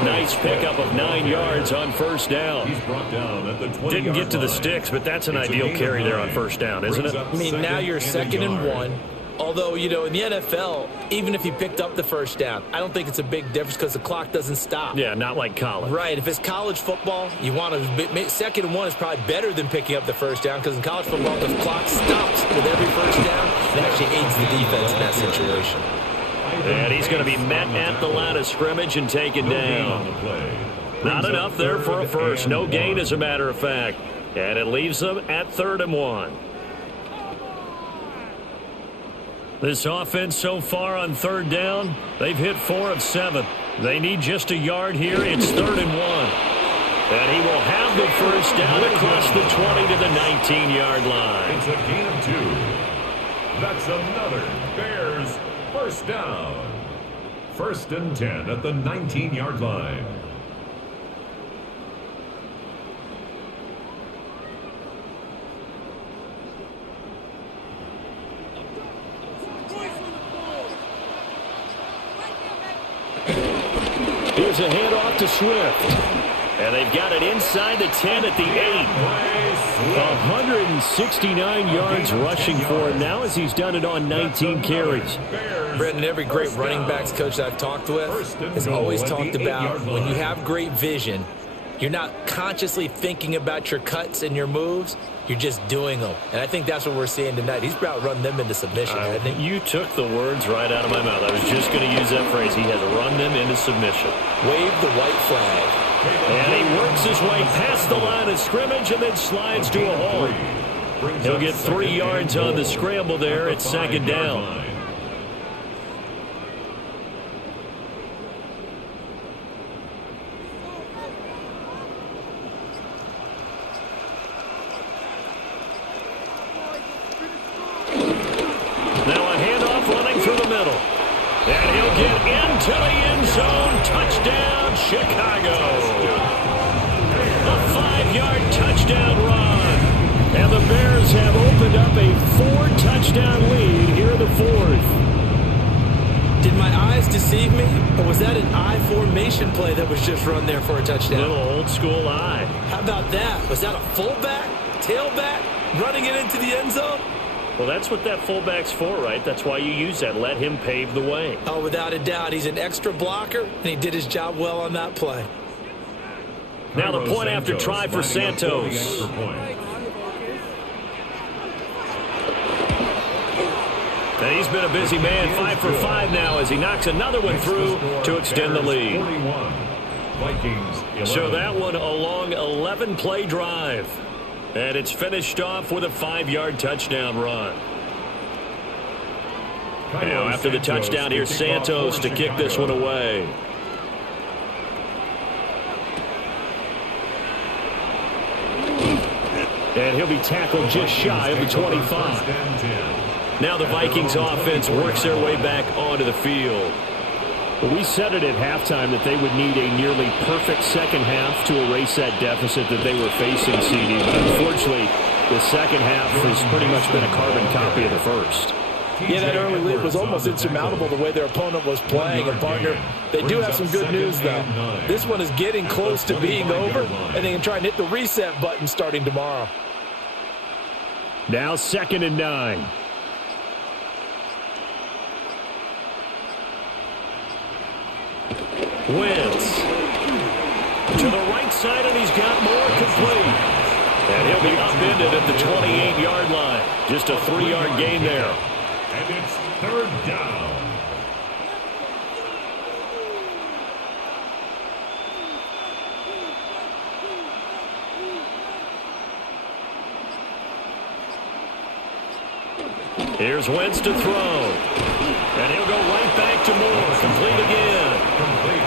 Nice pickup of 9 yards on first down. He's brought down at the 20-yard Didn't get to the line. sticks, but that's an ideal carry there on first down, isn't it? I mean, now you're 2nd and 1. Although, you know, in the NFL, even if he picked up the first down, I don't think it's a big difference because the clock doesn't stop. Yeah, not like college. Right. If it's college football, you want to 2nd and 1 is probably better than picking up the first down because in college football, the clock stops with every first down. It actually aids the defense in that situation. And he's going to be met at the line of scrimmage and taken down. Not enough there for a first. No gain, as a matter of fact. And it leaves them at 3rd and 1. This offense so far on 3rd down, they've hit 4 of 7. They need just a yard here. It's 3rd and 1. And he will have the first down across the 20 to the 19-yard line. It's a gain of 2. That's another Bears first down. 1st and 10 at the 19-yard line. Here's a handoff to Swift. And they've got it inside the 10 at the 8. 169 yards rushing for him now as he's done it on 19 carries. Brendan, every great running backs coach that I've talked with has always talked about when you have great vision, you're not consciously thinking about your cuts and your moves. You're just doing them. And I think that's what we're seeing tonight. He's about run them into submission, hasn't he? You took the words right out of my mouth. I was just going to use that phrase. He has run them into submission. Wave the white flag. And he works his way past the line of scrimmage and then slides to a hole. He'll get 3 yards on the scramble there at 2nd down. To the end zone, touchdown, Chicago. A 5-yard touchdown run. And the Bears have opened up a 4-touchdown lead here in the 4th. Did my eyes deceive me? Or was that an I formation play that was just run there for a touchdown? Little old school I. How about that? Was that a fullback, tailback, running it into the end zone? Well, that's what that fullback's for, right? That's why you use that. Let him pave the way. Oh, without a doubt. He's an extra blocker, and he did his job well on that play. Now the point after try for Santos. And he's been a busy man, 5 for 5 now as he knocks another one through to extend the lead. Vikings 11. So that one a long 11-play drive. And it's finished off with a 5-yard touchdown run. Now after the touchdown, here's Santos to kick this one away. And he'll be tackled just shy of the 25. Now the Vikings offense works their way back onto the field. Well, we said it at halftime that they would need a nearly perfect second half to erase that deficit that they were facing, CD. But unfortunately, the second half has pretty much been a carbon copy of the first. Yeah, that early lead was almost insurmountable the way their opponent was playing. And, partner, they do have some good news, though. This one is getting close to being over, and they can try and hit the reset button starting tomorrow. Now 2nd and 9. Wentz to the right side, and he's got more complete. And he'll be upended at the 28-yard line. Just a 3-yard gain there. And it's 3rd down. Here's Wentz to throw. And he'll go right back to Moore. Complete again.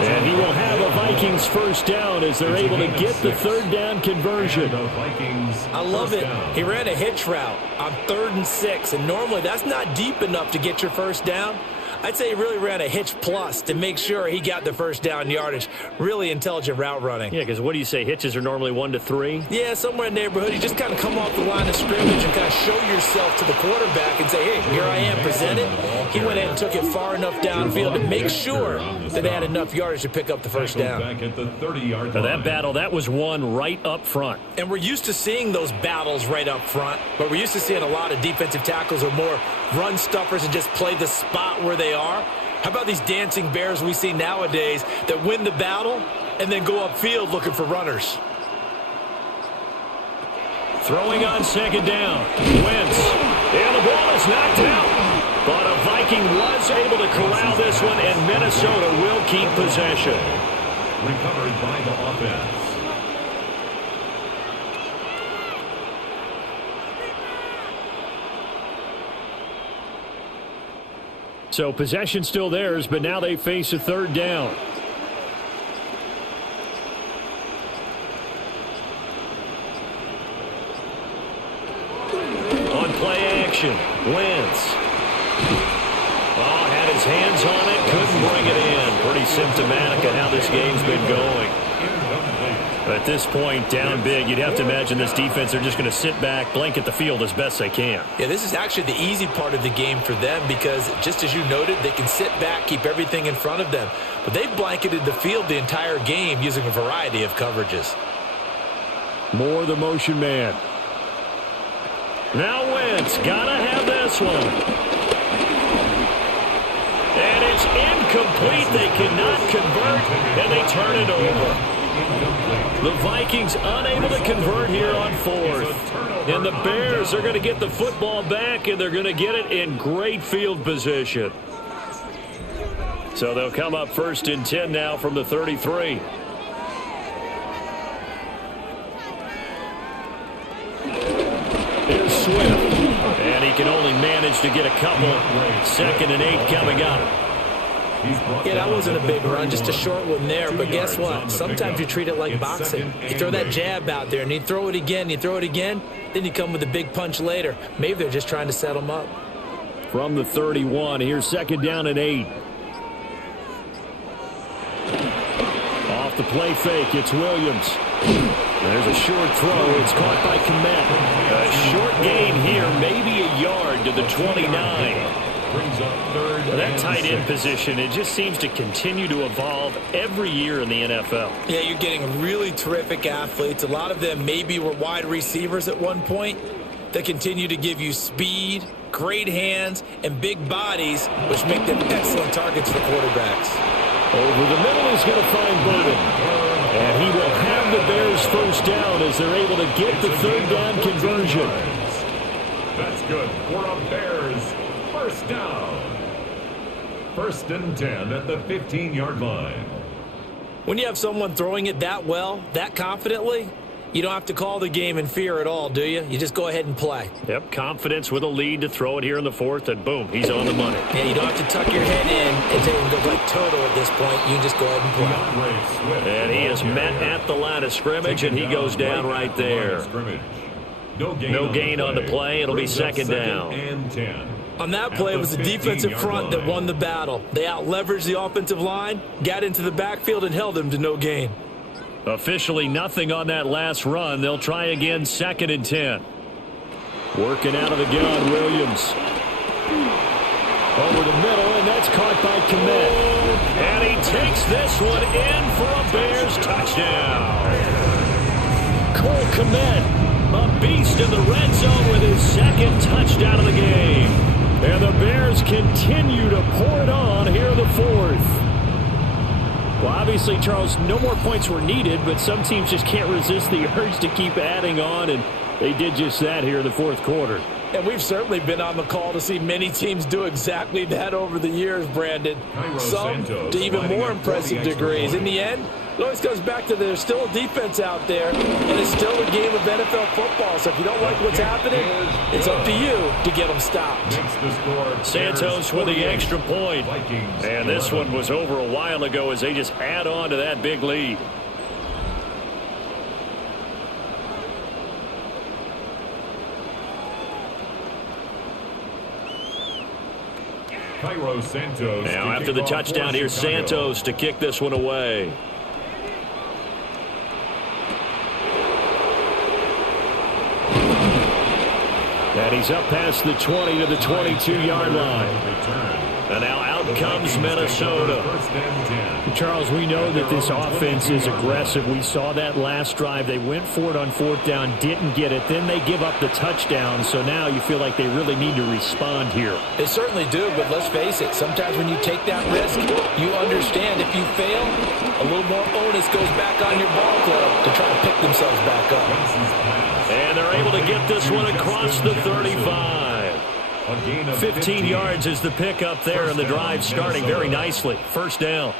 And he will have a Vikings first down as they're able to get the 3rd down conversion. I love it. He ran a hitch route on 3rd and 6, and normally that's not deep enough to get your first down. I'd say he really ran a hitch plus to make sure he got the first down yardage. Really intelligent route running. Yeah, because what do you say? Hitches are normally 1 to 3? Yeah, somewhere in the neighborhood. You just kind of come off the line of scrimmage and kind of show yourself to the quarterback and say, hey, here I am, present it. He went ahead and took it far enough downfield to make sure that they had enough yardage to pick up the first down. Back at the 30-yard line. That battle, that was won right up front. And we're used to seeing those battles right up front, but we're used to seeing a lot of defensive tackles or more run stuffers and just play the spot where they are. How about these dancing bears we see nowadays that win the battle and then go upfield looking for runners? Throwing on 2nd down. Wentz. And the ball is knocked out. But a Viking was able to corral this one, and Minnesota will keep possession. Recovered by the offense. So possession still theirs, but now they face a 3rd down. On play action, Wentz. Oh, had his hands on it, couldn't bring it in. Pretty symptomatic of how this game's been going. At this point, down big, you'd have to imagine this defense, they're just going to sit back, blanket the field as best they can. Yeah, this is actually the easy part of the game for them because, just as you noted, they can sit back, keep everything in front of them. But they've blanketed the field the entire game using a variety of coverages. Moore, the motion man. Now Wentz, gotta have this one. And it's incomplete. They cannot convert, and they turn it over. The Vikings unable to convert here on 4th. And the Bears are going to get the football back, and they're going to get it in great field position. So they'll come up 1st and 10 now from the 33. Here's Swift. And he can only manage to get a couple. 2nd and 8 coming up. Yeah, that wasn't a big run, just a short one there. But guess what? Sometimes you treat it like boxing. You throw that jab out there, and you throw it again, then you come with a big punch later. Maybe they're just trying to set them up. From the 31, here's 2nd down and 8. Off the play fake, it's Williams. There's a short throw. It's caught by Komet. A short gain here, maybe a yard to the 29. That tight end position, it just seems to continue to evolve every year in the NFL. Yeah, you're getting really terrific athletes. A lot of them maybe were wide receivers at one point. They continue to give you speed, great hands, and big bodies, which make them excellent targets for quarterbacks. Over the middle is going to find Burden. And he will have the Bears first down as they're able to get the 3rd down conversion. That's good for a Bears first down. 1st and 10 at the 15-yard line. When you have someone throwing it that well, that confidently, you don't have to call the game in fear at all, do you? You just go ahead and play. Yep, confidence with a lead to throw it here in the fourth, and boom, he's on the money. Yeah, you don't have to tuck your head in and take go like Toto at this point. You just go ahead and play. And he is met at the line of scrimmage, and he goes down right there. No gain on the play. It'll be second down. And 10. On that play, it was the defensive front that won the battle. They out-leveraged the offensive line, got into the backfield, and held him to no gain. Officially nothing on that last run. They'll try again, second and 10. Working out of the gun, Williams. Over the middle, and that's caught by Kmet. And he takes this one in for a Bears touchdown. Cole Kmet, a beast in the red zone with his second touchdown of the game. And the Bears continue to pour it on here in the fourth. Well, obviously, Charles, no more points were needed, but some teams just can't resist the urge to keep adding on, and they did just that here in the fourth quarter. And we've certainly been on the call to see many teams do exactly that over the years, Brandon. Some to even more impressive degrees. In the end, it always comes back to there's still a defense out there, and it's still a game of NFL football. So if you don't like what's happening, it's up to you to get them stopped. Santos with the extra point. And this one was over a while ago as they just add on to that big lead. Now after the touchdown, here's Santos to kick this one away. And he's up past the 20 to the 22-yard line. And now out comes Minnesota. Charles, we know that this offense is aggressive. We saw that last drive. They went for it on fourth down, didn't get it. Then they give up the touchdown. So now you feel like they really need to respond here. They certainly do, but let's face it. Sometimes when you take that risk, you understand if you fail, a little more onus goes back on your ball club to try to pick themselves back up. And they're able to get this one across the 35. 15 yards is the pickup there, and the drive starting very nicely. First down.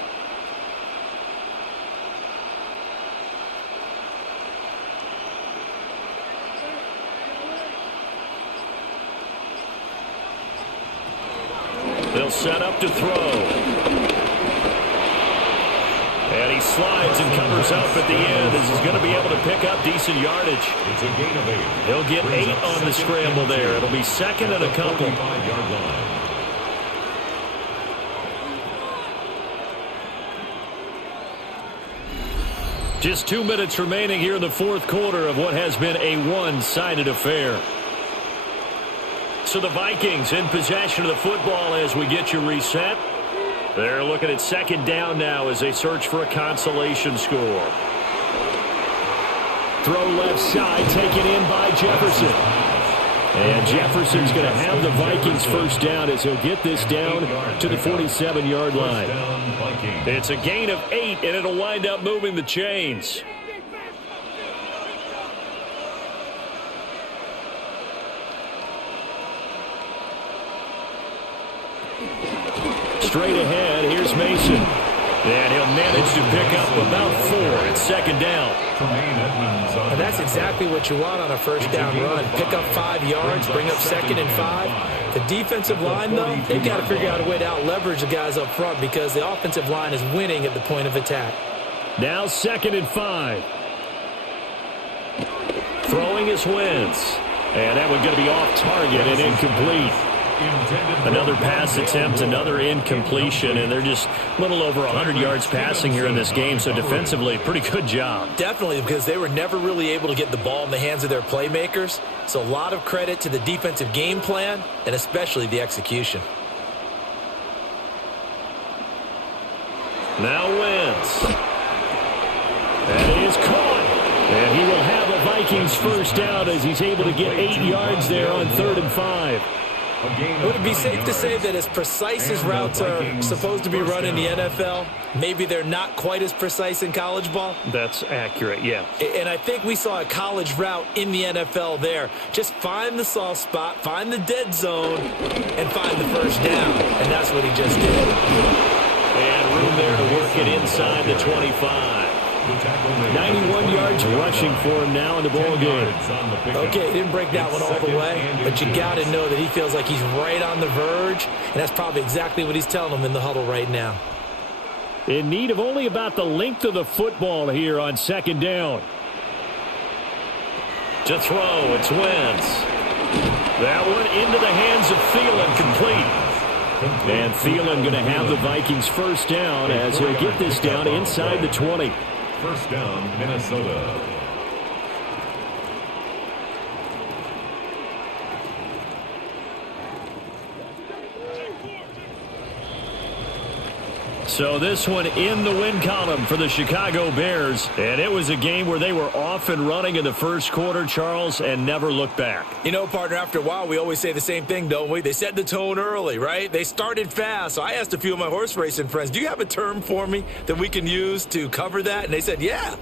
They'll set up to throw. And he slides and covers up at the end as he's going to be able to pick up decent yardage. It's a gain of 8. He'll get 8 on the scramble there. It'll be second and a couple. Just 2 minutes remaining here in the fourth quarter of what has been a one-sided affair. So the Vikings in possession of the football as we get you reset. They're looking at second down now as they search for a consolation score. Throw left side, taken in by Jefferson. And Jefferson's going to have the Vikings first down as he'll get this down to the 47-yard line. It's a gain of 8, and it'll wind up moving the chains. Straight ahead, here's Mason. And he'll manage to pick up about 4. It's second down. And that's exactly what you want on a first down run. Pick up 5 yards, bring up second and 5. The defensive line, though, they've got to figure out a way to out-leverage the guys up front because the offensive line is winning at the point of attack. Now second and 5. Throwing his Wentz. And that one's going to be off target and incomplete. Another pass attempt, another incompletion, and they're just a little over 100 yards passing here in this game, so defensively, pretty good job. Definitely, because they were never really able to get the ball in the hands of their playmakers, so a lot of credit to the defensive game plan, and especially the execution. Now Wentz. And he is caught, and he will have a Vikings first down as he's able to get 8 yards there on 3rd and 5. Would it be safe to say that as precise as routes are supposed to be run in the NFL, maybe they're not quite as precise in college ball? That's accurate, yeah. And I think we saw a college route in the NFL there. Just find the soft spot, find the dead zone, and find the first down. And that's what he just did. And room there to work it inside the 25. 91 yards rushing for him now in the ball game. Okay, he didn't break that one all the way, but you got to know that he feels like he's right on the verge, and that's probably exactly what he's telling them in the huddle right now. In need of only about the length of the football here on second down. To throw, it's Wentz. That one into the hands of Thielen, complete. And Thielen going to have the Vikings first down as he'll get this down inside the 20. First down, Minnesota. So this one in the win column for the Chicago Bears. And it was a game where they were off and running in the first quarter, Charles, and never looked back. You know, partner, after a while, we always say the same thing, don't we? They set the tone early, right? They started fast. So I asked a few of my horse racing friends, do you have a term for me that we can use to cover that? And they said, yeah.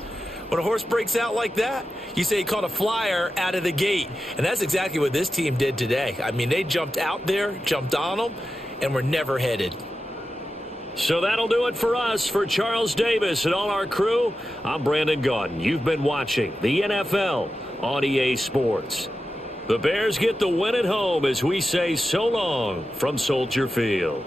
When a horse breaks out like that, you say he caught a flyer out of the gate. And that's exactly what this team did today. I mean, they jumped out there, jumped on them, and were never headed. So that'll do it for us. For Charles Davis and all our crew, I'm Brandon Gaudin. You've been watching the NFL on EA Sports. The Bears get the win at home as we say so long from Soldier Field.